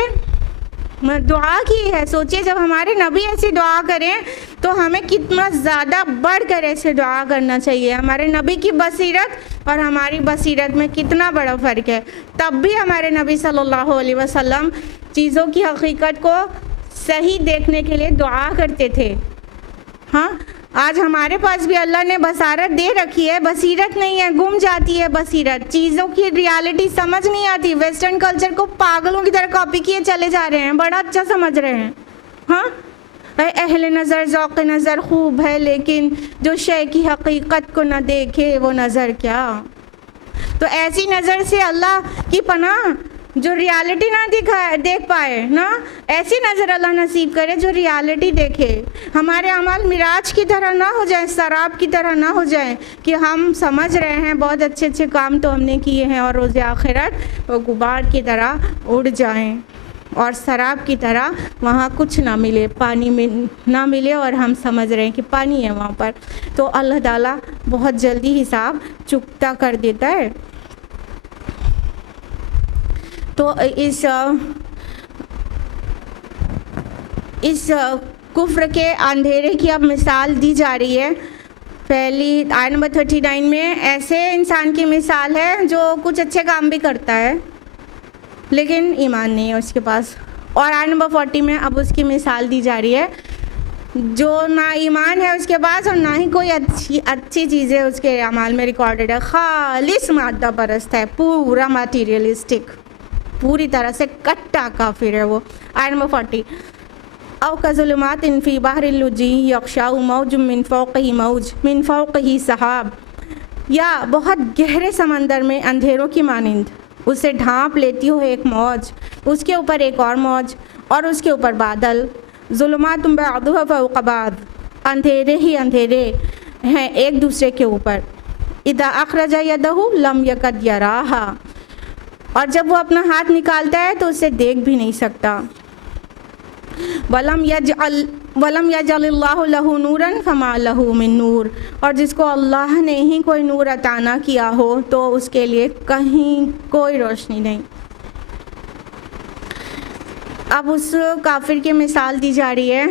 दुआ की है। सोचिए जब हमारे नबी ऐसी दुआ करें तो हमें कितना ज़्यादा बढ़कर ऐसे दुआ करना चाहिए। हमारे नबी की बसीरत और हमारी बसीरत में कितना बड़ा फ़र्क है। तब भी हमारे नबी सल्लल्लाहु अलैहि वसल्लम चीज़ों की हकीकत को सही देखने के लिए दुआ करते थे। हाँ, आज हमारे पास भी अल्लाह ने बसारत दे रखी है, बसीरत नहीं है, गुम जाती है बसीरत, चीज़ों की रियलिटी समझ नहीं आती। वेस्टर्न कल्चर को पागलों की तरह कॉपी किए चले जा रहे हैं, बड़ा अच्छा समझ रहे हैं। हाँ, अहले नज़र ज़ौक़ नज़र खूब है, लेकिन जो शय की हकीकत को न देखे वो नज़र क्या। तो ऐसी नज़र से अल्लाह की पनाह, जो रियलिटी ना देख पाए ना, ऐसी नज़र अल्लाह नसीब करे जो रियलिटी देखे। हमारे अमल मिराज की तरह ना हो जाए, शराब की तरह ना हो जाए कि हम समझ रहे हैं बहुत अच्छे अच्छे काम तो हमने किए हैं और रोज़ आखिरत वो गुबार की तरह उड़ जाएं और शराब की तरह वहाँ कुछ ना मिले, पानी में ना मिले और हम समझ रहे हैं कि पानी है वहाँ पर। तो अल्लाह ताला बहुत जल्दी हिसाब चुकता कर देता है। तो इस कुफ्र के अंधेरे की अब मिसाल दी जा रही है। पहली आयत नंबर 39 में ऐसे इंसान की मिसाल है जो कुछ अच्छे काम भी करता है लेकिन ईमान नहीं है उसके पास। और आयत नंबर 40 में अब उसकी मिसाल दी जा रही है जो ना ईमान है उसके पास और ना ही कोई अच्छी चीज़ें उसके अमाल में रिकॉर्डेड है। खालिस मादा परस्त है, पूरा मटीरियलिस्टिक, पूरी तरह से कट्टा काफिर है वो। आयत नंबर 40 औ कज़ुलुमात फ़ी बहरिल लुजी यग़शाउ मौज मिन फ़ौक़िही सहाब, या बहुत गहरे समंदर में अंधेरों की मानिंद उसे ढांप लेती हो एक मौज, उसके ऊपर एक और मौज और उसके ऊपर बादल। ज़ुलुमातुन बअदुहा फ़ौक़ बाद, अंधेरे ही अंधेरे हैं एक दूसरे के ऊपर। इज़ा अख़रज यदहु लम यकद यराहा, और जब वो अपना हाथ निकालता है तो उसे देख भी नहीं सकता। वलम यजअलिल्लाहु लहू नूरन फमा लहू मिन नूर, और जिसको अल्लाह ने ही कोई नूर अता ना किया हो तो उसके लिए कहीं कोई रोशनी नहीं। अब उस काफिर की मिसाल दी जा रही है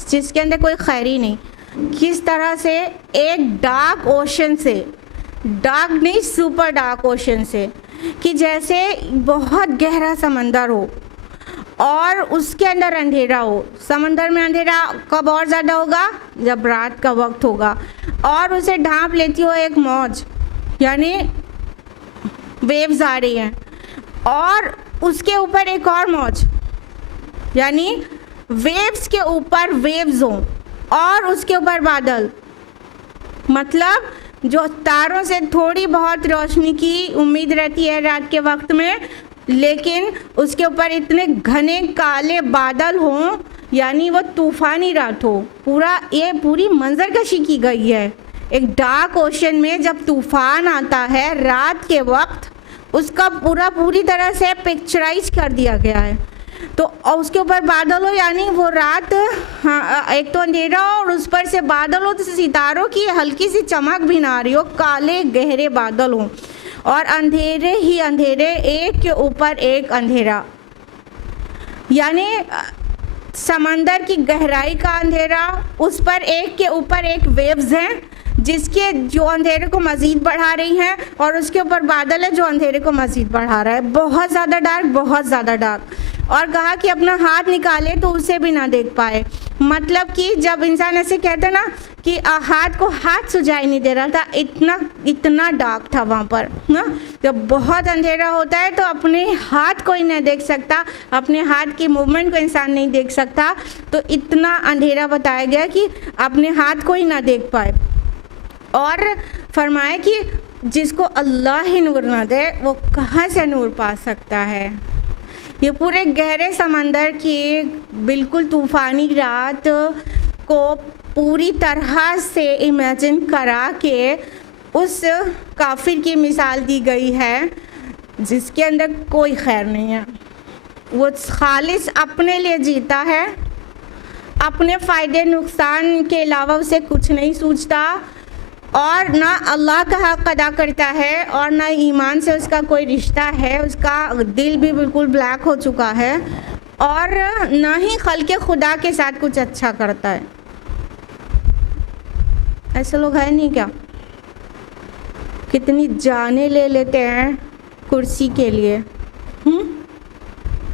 जिसके अंदर कोई खैरी नहीं। किस तरह से एक डार्क ओशन से, डार्क नहीं सुपर डार्क ओशन से, कि जैसे बहुत गहरा समंदर हो और उसके अंदर अंधेरा हो। समंदर में अंधेरा कब और ज़्यादा होगा? जब रात का वक्त होगा, और उसे ढांप लेती हो एक मौज, यानी वेव्स आ रही हैं, और उसके ऊपर एक और मौज, यानी वेव्स के ऊपर वेव्स हों और उसके ऊपर बादल। मतलब जो तारों से थोड़ी बहुत रोशनी की उम्मीद रहती है रात के वक्त में, लेकिन उसके ऊपर इतने घने काले बादल हों यानी वो तूफ़ानी रात हो, पूरी मंजरकशी की गई है। एक डार्क ओशन में जब तूफ़ान आता है रात के वक्त, उसका पूरी तरह से पिक्चराइज कर दिया गया है। तो और उसके ऊपर बादल हो, यानी वो रात, हाँ, एक तो अंधेरा हो और उस पर से बादल हो, तो सितारों की हल्की सी चमक भी ना आ रही हो, काले गहरे बादल हो और अंधेरे ही अंधेरे, एक के ऊपर एक अंधेरा, यानी समंदर की गहराई का अंधेरा, उस पर एक के ऊपर एक वेव्स हैं जिसके जो अंधेरे को मज़ीद बढ़ा रही हैं, और उसके ऊपर बादल है जो अंधेरे को मज़ीद बढ़ा रहा है। बहुत ज़्यादा डार्क, बहुत ज़्यादा डार्क। और कहा कि अपना हाथ निकाले तो उसे भी ना देख पाए। मतलब कि जब इंसान ऐसे कहता ना कि हाथ को हाथ सुझाई नहीं दे रहा था, इतना डार्क था वहाँ पर ना। जब बहुत अंधेरा होता है तो अपने हाथ कोई नहीं देख सकता, अपने हाथ की मूवमेंट को इंसान नहीं देख सकता, तो इतना अंधेरा बताया गया कि अपने हाथ को ही ना देख पाए। और फरमाया कि जिसको अल्लाह ही नूर ना दे वो कहाँ से नूर पा सकता है। ये पूरे गहरे समंदर की बिल्कुल तूफ़ानी रात को पूरी तरह से इमेजिन करा के उस काफिर की मिसाल दी गई है जिसके अंदर कोई खैर नहीं है। वो खालिस अपने लिए जीता है, अपने फ़ायदे नुकसान के अलावा उसे कुछ नहीं सूझता, और ना अल्लाह का हक़ अदा करता है और ना ईमान से उसका कोई रिश्ता है, उसका दिल भी बिल्कुल ब्लैक हो चुका है, और ना ही खल्क़े खुदा के साथ कुछ अच्छा करता है। ऐसे लोग हैं नहीं क्या? कितनी जानें ले लेते हैं कुर्सी के लिए।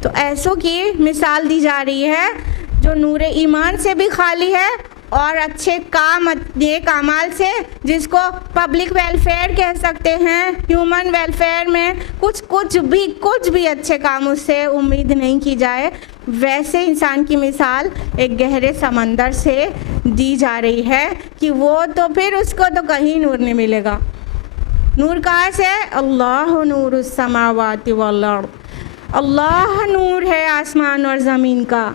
तो ऐसों की मिसाल दी जा रही है जो नूरे ईमान से भी खाली है और अच्छे काम, नेक अमाल से, जिसको पब्लिक वेलफेयर कह सकते हैं, ह्यूमन वेलफेयर में कुछ भी अच्छे काम उससे उम्मीद नहीं की जाए, वैसे इंसान की मिसाल एक गहरे समंदर से दी जा रही है कि वो तो फिर उसको तो कहीं नूर नहीं मिलेगा। नूर कहाँ से? अल्लाह नूरुस समावाति वल अर्द, अल्लाह नूर है आसमान और ज़मीन का।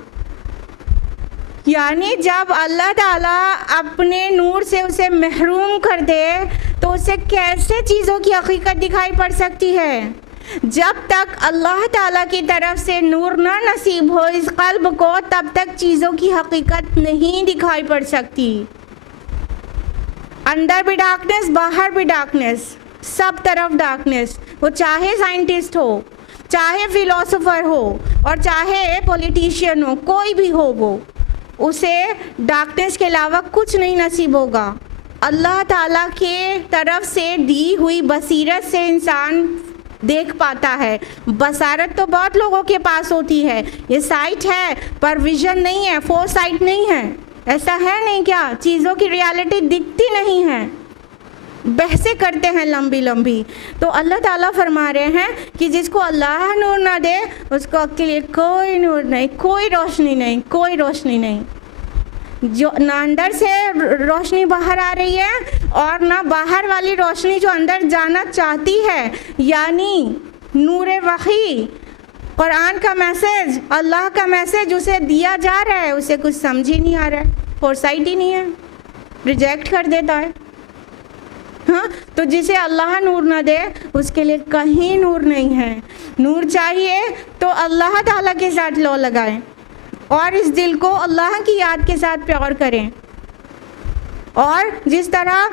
यानी जब अल्लाह ताला अपने नूर से उसे महरूम कर दे तो उसे कैसे चीज़ों की हकीकत दिखाई पड़ सकती है। जब तक अल्लाह ताला की तरफ से नूर ना नसीब हो इस कल्ब को, तब तक चीज़ों की हकीकत नहीं दिखाई पड़ सकती। अंदर भी डार्कनेस, बाहर भी डार्कनेस, सब तरफ डार्कनेस। वो चाहे साइंटिस्ट हो, चाहे फिलोसोफर हो और चाहे पॉलिटिशियन हो, कोई भी हो, वो उसे डार्कनेस के अलावा कुछ नहीं नसीब होगा। अल्लाह ताला के तरफ से दी हुई बसीरत से इंसान देख पाता है। बसारत तो बहुत लोगों के पास होती है, ये साइट है पर विजन नहीं है, फोर साइट नहीं है। ऐसा है नहीं क्या? चीज़ों की रियलिटी दिखती नहीं है, बहसें करते हैं लंबी लंबी। तो अल्लाह ताला फरमा रहे हैं कि जिसको अल्लाह नूर ना दे उसको के लिए कोई नूर नहीं, कोई रोशनी नहीं, कोई रोशनी नहीं। जो ना अंदर से रोशनी बाहर आ रही है और ना बाहर वाली रोशनी जो अंदर जाना चाहती है, यानी नूर वही, कुरान का मैसेज, अल्लाह का मैसेज उसे दिया जा रहा है, उसे कुछ समझ ही नहीं आ रहा है, फोरसाइट ही नहीं है, रिजेक्ट कर देता है। हाँ, तो जिसे अल्लाह नूर न दे उसके लिए कहीं नूर नहीं है। नूर चाहिए तो अल्लाह ताला के साथ लो लगाएं और इस दिल को अल्लाह की याद के साथ प्यार करें। और जिस तरह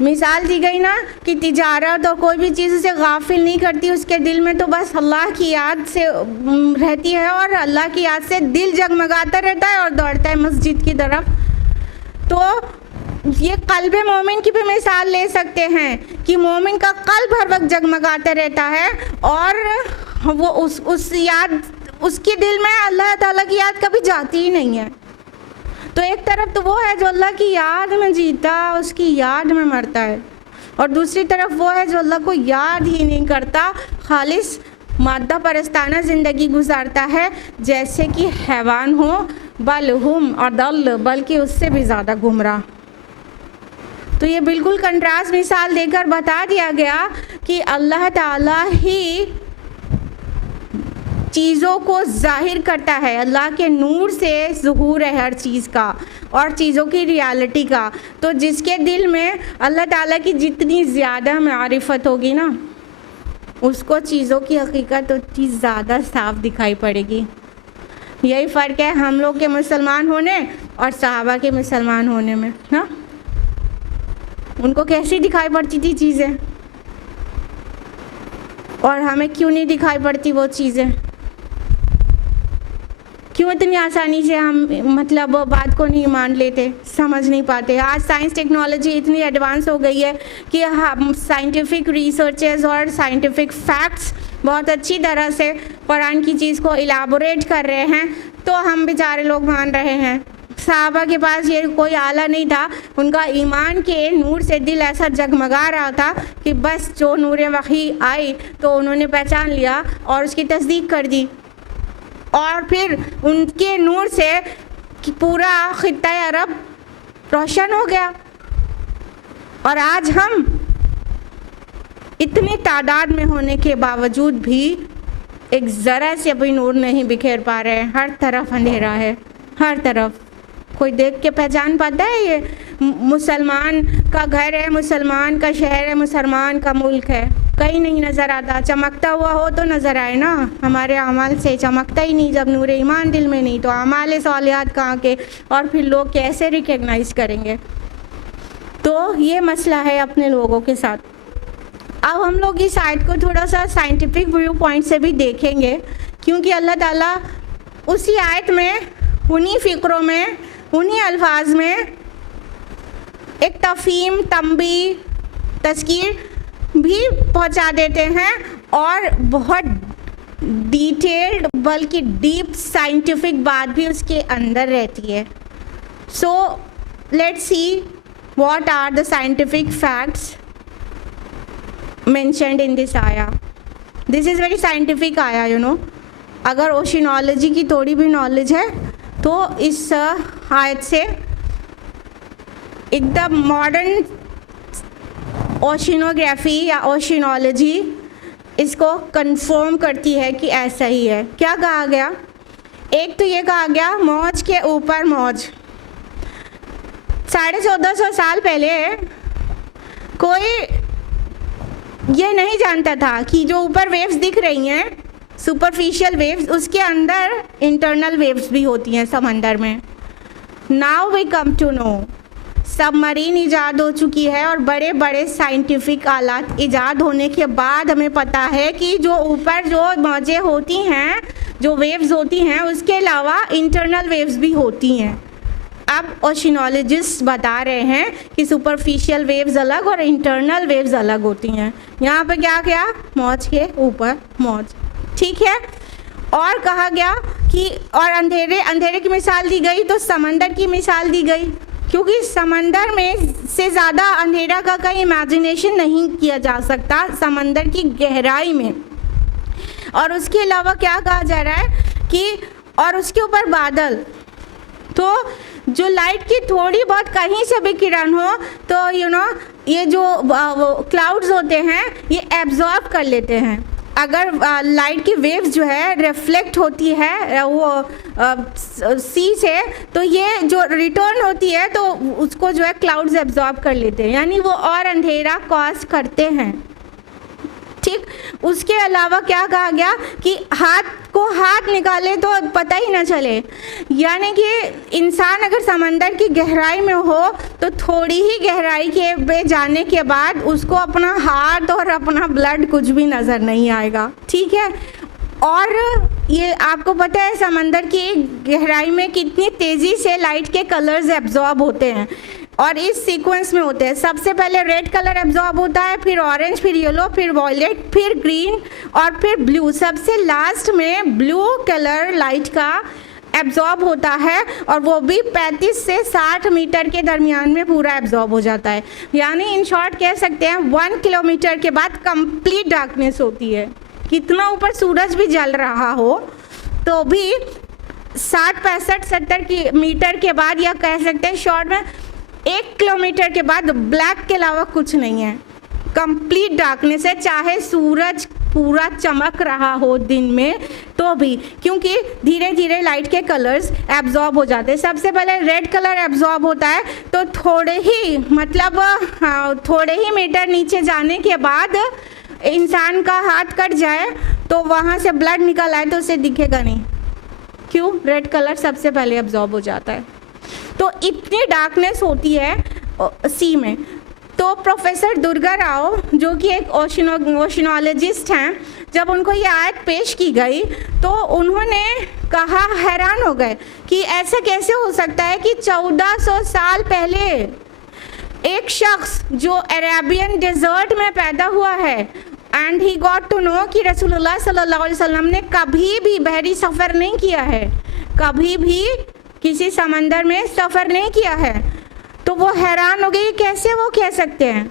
मिसाल दी गई ना कि तिजारत और कोई भी चीज़ उसे गाफिल नहीं करती, उसके दिल में तो बस अल्लाह की याद से रहती है और अल्लाह की याद से दिल जगमगाता रहता है और दौड़ता है मस्जिद की तरफ। तो ये कल्ब मोमिन की भी मिसाल ले सकते हैं कि मोमिन का कल्ब हर वक्त जगमगाता रहता है और वो उस याद, उसके दिल में अल्लाह ताला की याद कभी जाती ही नहीं है। तो एक तरफ तो वो है जो अल्लाह की याद में जीता, उसकी याद में मरता है, और दूसरी तरफ वो है जो अल्लाह को याद ही नहीं करता, खालिस मादा परस्ताना ज़िंदगी गुजारता है, जैसे कि हैवान हो, बलहुम अदल, बल्कि उससे भी ज़्यादा गुमराह। तो ये बिल्कुल कंट्रास्ट मिसाल देकर बता दिया गया कि अल्लाह ताला ही चीज़ों को जाहिर करता है। अल्लाह के नूर से ज़ुहूर है हर चीज़ का और चीज़ों की रियलिटी का। तो जिसके दिल में अल्लाह ताला की जितनी ज़्यादा मारिफत होगी ना, उसको चीज़ों की हकीकत उतनी ज़्यादा साफ दिखाई पड़ेगी। यही फ़र्क है हम लोग के मुसलमान होने और सहाबा के मुसलमान होने में ना। उनको कैसी दिखाई पड़ती थी चीज़ें और हमें क्यों नहीं दिखाई पड़ती वो चीज़ें? क्यों इतनी आसानी से हम मतलब वो बात को नहीं मान लेते, समझ नहीं पाते? आज साइंस टेक्नोलॉजी इतनी एडवांस हो गई है कि हम साइंटिफिक रिसर्चेस और साइंटिफिक फैक्ट्स बहुत अच्छी तरह से कुरान की चीज़ को इलाबोरेट कर रहे हैं, तो हम बेचारे लोग मान रहे हैं। सहाबा के पास ये कोई आला नहीं था, उनका ईमान के नूर से दिल ऐसा जगमगा रहा था कि बस जो नूर वही आई तो उन्होंने पहचान लिया और उसकी तस्दीक कर दी, और फिर उनके नूर से पूरा खित्ता अरब रोशन हो गया। और आज हम इतनी तादाद में होने के बावजूद भी एक ज़रा से भी नूर नहीं बिखेर पा रहे हैं। हर तरफ अंधेरा है, हर तरफ। कोई देख के पहचान पाता है ये मुसलमान का घर है, मुसलमान का शहर है, मुसलमान का मुल्क है? कहीं नहीं नज़र आता। चमकता हुआ हो तो नज़र आए ना, हमारे अमाल से चमकता ही नहीं। जब नूर ईमान दिल में नहीं तो अमाल सालिहात कहाँ के, और फिर लोग कैसे रिकग्नाइज करेंगे? तो ये मसला है अपने लोगों के साथ। अब हम लोग इस आयत को थोड़ा सा साइंटिफिक व्यू पॉइंट से भी देखेंगे, क्योंकि अल्लाह ताला उसी आयत में, उन्हीं फ़िक्रों में, उन्हीं अल्फाज में एक तफ़हीम, तंबी, तज़कीर भी पहुंचा देते हैं और बहुत डिटेल्ड बल्कि डीप साइंटिफिक बात भी उसके अंदर रहती है। So let's see what are the scientific facts mentioned in this ayah. This is very scientific ayah, you know. अगर ओशिनोलॉजी की थोड़ी भी नॉलेज है तो इस आयत से एकदम मॉडर्न ओशिनोग्राफी या ओशिनोलॉजी इसको कंफर्म करती है कि ऐसा ही है। क्या कहा गया? एक तो ये कहा गया मौज के ऊपर मौज। 1450 साल पहले कोई ये नहीं जानता था कि जो ऊपर वेव्स दिख रही हैं, सुपरफिशियल वेव्स, उसके अंदर इंटरनल वेव्स भी होती हैं समंदर में। Now we come to know. Submarine ईजाद हो चुकी है और बड़े बड़े साइंटिफिक आलात ईजाद होने के बाद हमें पता है कि जो ऊपर जो मौजें होती हैं, जो वेव्स होती हैं, उसके अलावा इंटरनल वेव्स भी होती हैं। अब ओशिनोलॉजिस्ट बता रहे हैं कि सुपरफिशियल वेव्स अलग और इंटरनल वेव्स अलग होती हैं। यहाँ पे क्या क्या? मौज के ऊपर मौज, ठीक है। और कहा गया कि और अंधेरे की मिसाल दी गई, तो समंदर की मिसाल दी गई, क्योंकि समंदर में से ज़्यादा अंधेरा का कहीं इमेजिनेशन नहीं किया जा सकता समंदर की गहराई में। और उसके अलावा क्या कहा जा रहा है कि और उसके ऊपर बादल, तो जो लाइट की थोड़ी बहुत कहीं से भी किरण हो तो यू नो ये जो क्लाउड्स होते हैं ये एब्जॉर्ब कर लेते हैं। अगर लाइट की वेव्स जो है रिफ्लेक्ट होती है वो सी से, तो ये जो रिटर्न होती है तो उसको जो है क्लाउड्स एब्जॉर्ब कर लेते हैं, यानी वो और अंधेरा कॉज करते हैं, ठीक। उसके अलावा क्या कहा गया कि हाथ निकाले तो पता ही ना चले, यानी कि इंसान अगर समंदर की गहराई में हो तो थोड़ी ही गहराई के पे जाने के बाद उसको अपना हाथ और अपना ब्लड कुछ भी नज़र नहीं आएगा, ठीक है। और ये आपको पता है समंदर की गहराई में कितनी तेज़ी से लाइट के कलर्स एब्जॉर्ब होते हैं, और इस सीक्वेंस में होते हैं। सबसे पहले रेड कलर एब्जॉर्ब होता है, फिर ऑरेंज, फिर येलो, फिर वॉयलेट, फिर ग्रीन और फिर ब्लू। सबसे लास्ट में ब्लू कलर लाइट का एब्जॉर्ब होता है, और वो भी 35 से 60 मीटर के दरमियान में पूरा एब्जॉर्ब हो जाता है। यानी इन शॉर्ट कह सकते हैं 1 किलोमीटर के बाद कंप्लीट डार्कनेस होती है। कितना ऊपर सूरज भी जल रहा हो तो भी 60, 65, 70 मीटर के बाद, या कह सकते हैं शॉर्ट में 1 किलोमीटर के बाद ब्लैक के अलावा कुछ नहीं है, कंप्लीट डार्कनेस है। चाहे सूरज पूरा चमक रहा हो दिन में तो भी, क्योंकि धीरे धीरे लाइट के कलर्स एब्जॉर्ब हो जाते हैं। सबसे पहले रेड कलर एब्जॉर्ब होता है तो थोड़े ही थोड़े ही मीटर नीचे जाने के बाद इंसान का हाथ कट जाए तो वहाँ से ब्लड निकल आए तो उसे दिखेगा नहीं। क्यों? रेड कलर सबसे पहले एब्जॉर्ब हो जाता है। तो इतनी डार्कनेस होती है सी में। तो प्रोफेसर दुर्गा राव जो कि एक ओशनोलॉजिस्ट हैं, जब उनको ये आयत पेश की गई तो उन्होंने कहा, हैरान हो गए कि ऐसा कैसे हो सकता है कि 1400 साल पहले एक शख्स जो अरेबियन डेजर्ट में पैदा हुआ है and he got to know कि रसूलुल्लाह सल्लल्लाहु अलैहि वसल्लम ने कभी भी बहरी सफ़र नहीं किया है, कभी भी किसी समंदर में सफ़र नहीं किया है। तो वो हैरान हो गए, कैसे वो कह सकते हैं।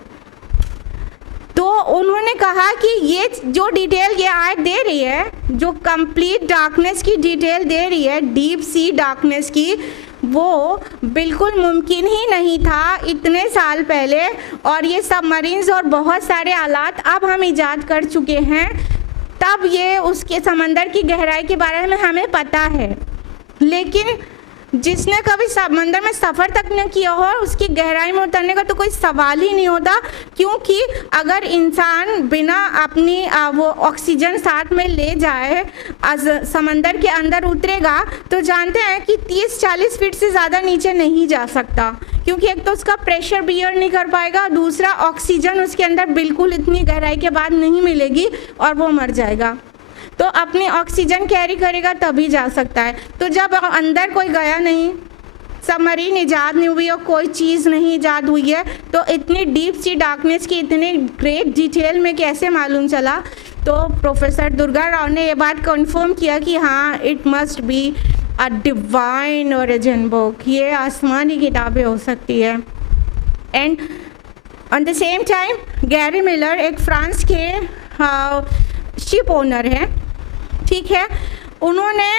तो उन्होंने कहा कि ये जो डिटेल ये आयत दे रही है, जो कंप्लीट डार्कनेस की डिटेल दे रही है, डीप सी डार्कनेस की, वो बिल्कुल मुमकिन ही नहीं था इतने साल पहले। और ये सबमरीन्स और बहुत सारे आलात अब हम ईजाद कर चुके हैं, तब ये उसके समंदर की गहराई के बारे में हमें पता है। लेकिन जिसने कभी समंदर में सफ़र तक न किया हो उसकी गहराई में उतरने का तो कोई सवाल ही नहीं होता, क्योंकि अगर इंसान बिना अपनी वो ऑक्सीजन साथ में ले जाए समंदर के अंदर उतरेगा तो जानते हैं कि 30-40 फीट से ज़्यादा नीचे नहीं जा सकता, क्योंकि एक तो उसका प्रेशर बियर नहीं कर पाएगा, दूसरा ऑक्सीजन उसके अंदर बिल्कुल इतनी गहराई के बाद नहीं मिलेगी और वो मर जाएगा। तो अपनी ऑक्सीजन कैरी करेगा तभी जा सकता है। तो जब अंदर कोई गया नहीं, सबमरीन ईजाद नहीं हुई और कोई चीज़ नहीं ईजाद हुई है, तो इतनी डीप सी डार्कनेस की इतने ग्रेट डिटेल में कैसे मालूम चला। तो प्रोफेसर दुर्गा राव ने ये बात कंफर्म किया कि हाँ, it must be a divine origin book, ये आसमानी किताबें हो सकती है। And on the same time Gary Miller एक फ्रांस के शिप ओनर हैं, ठीक है, उन्होंने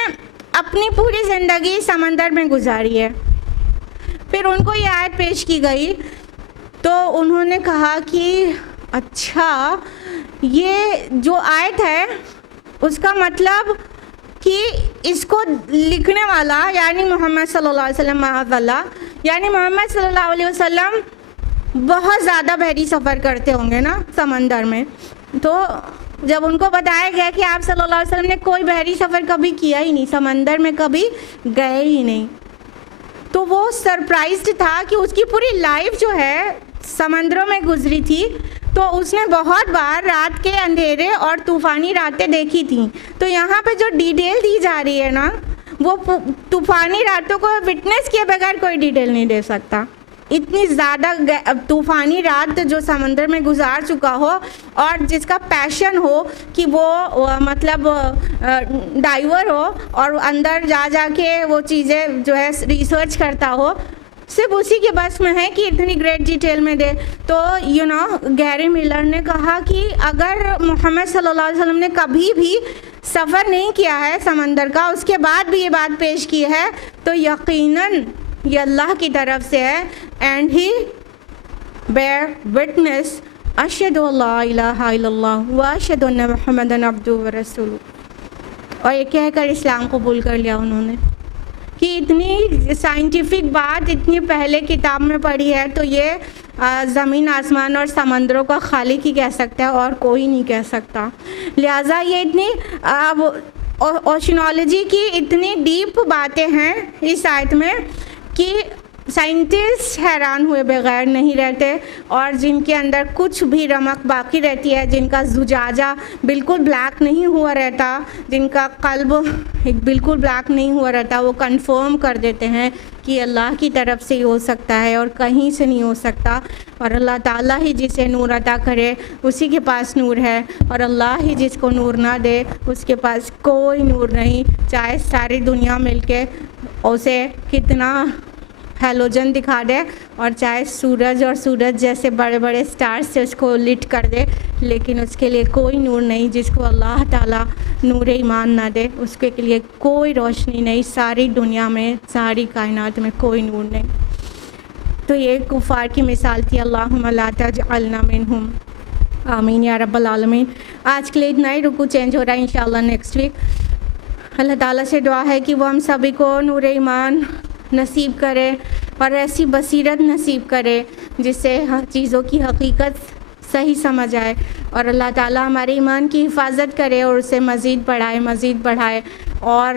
अपनी पूरी ज़िंदगी समंदर में गुजारी है। फिर उनको ये आयत पेश की गई तो उन्होंने कहा कि अच्छा, ये जो आयत है उसका मतलब कि इसको लिखने वाला यानी मोहम्मद सल्लल्लाहु अलैहि वसल्लम माअज़ल्लाह, यानी मोहम्मद सल्लल्लाहु अलैहि वसल्लम बहुत ज़्यादा बहरी सफ़र करते होंगे ना समंदर में। तो जब उनको बताया गया कि आप सल्लल्लाहु अलैहि वसल्लम ने कोई बहरी सफ़र कभी किया ही नहीं, समंदर में कभी गए ही नहीं, तो वो सरप्राइज्ड था कि उसकी पूरी लाइफ जो है समंदरों में गुजरी थी। तो उसने बहुत बार रात के अंधेरे और तूफ़ानी रातें देखी थी। तो यहाँ पे जो डिटेल दी जा रही है ना, वो तूफ़ानी रातों को विटनेस किए बगैर कोई डिटेल नहीं दे सकता। इतनी ज़्यादा तूफ़ानी रात जो समंदर में गुजार चुका हो और जिसका पैशन हो कि वो मतलब डाइवर हो और अंदर जा के वो चीज़ें जो है रिसर्च करता हो, सिर्फ उसी के बस में है कि इतनी ग्रेट डिटेल में दे। तो गैरी मिलर ने कहा कि अगर मोहम्मद सल्लल्लाहु अलैहि वसल्लम ने कभी भी सफ़र नहीं किया है समंदर का, उसके बाद भी ये बात पेश की है, तो यकीनन ये अल्लाह की तरफ से है। एंड ही बेयर विटनेस अशहदु अल्ला इलाहा इल्लल्लाह व अशहदु अन्ना मुहम्मदन अब्दुहु व रसूलुहु। और ये कहकर इस्लाम कबूल कर लिया उन्होंने। कि इतनी साइंटिफिक बात इतनी पहले किताब में पढ़ी है, तो ये ज़मीन आसमान और समंदरों का खालिक ही कह सकता है और कोई नहीं कह सकता। लिहाजा ये इतनी ओशनोलॉजी की इतनी डीप बातें हैं इस आयत में कि साइंटिस्ट हैरान हुए बगैर नहीं रहते, और जिनके अंदर कुछ भी रमक बाकी रहती है, जिनका जुजाजा बिल्कुल ब्लैक नहीं हुआ रहता, जिनका कल्ब बिल्कुल ब्लैक नहीं हुआ रहता, वो कंफर्म कर देते हैं कि अल्लाह की तरफ से ही हो सकता है और कहीं से नहीं हो सकता। और अल्लाह ताला ही जिसे नूर अता करे उसी के पास नूर है, और अल्लाह ही जिसको नूर ना दे उसके पास कोई नूर नहीं, चाहे सारी दुनिया मिलके उसे कितना हैलोजन दिखा दे और चाहे सूरज और सूरज जैसे बड़े बड़े स्टार्स से उसको लिट कर दे, लेकिन उसके लिए कोई नूर नहीं। जिसको अल्लाह ताला नूर ईमान ना दे उसके लिए कोई रोशनी नहीं, सारी दुनिया में सारी कायनात में कोई नूर नहीं। तो ये कुफ़ार की मिसाल थी, अल्लाहुम्मा ला तजअलना मिनहुम। आमीन या रब्बल आलमीन। आज के लिए इतना ही, रुकू चेंज हो रहा है इंशाल्लाह नेक्स्ट वीक। अल्लाह ताला से दुआ है कि वो हम सभी को नूर ईमान नसीब करे और ऐसी बसीरत नसीब करे जिससे हर चीज़ों की हकीकत सही समझ आए, और अल्लाह ताला हमारे ईमान की हिफाजत करे और उसे मज़ीद बढ़ाए। और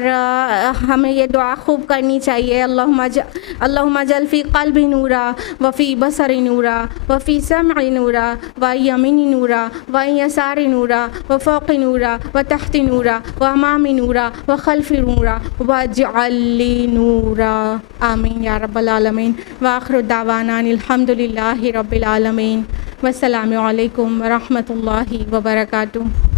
हमें ये दुआ खूब करनी चाहिए, अल्लाहुम्मा जल फ़ी क़ल्बी नूरा व फ़ी बसरी नूरा व फ़ी समई नूरा व यमीनी नूरा व यसारी नूरा व फ़ौक़ी नूरा व तहती नूरा व अमामी नूरा व खल्फ़ी नूरा व जअली नूरा। आमीन या रब्बल आलमीन। व आखिरु दावाना अनिल हम्दुलिल्लाहि रब्बिल आलमीन। वस्सलामु अलैकुम व रहमतुल्लाहि व बरकातुहू।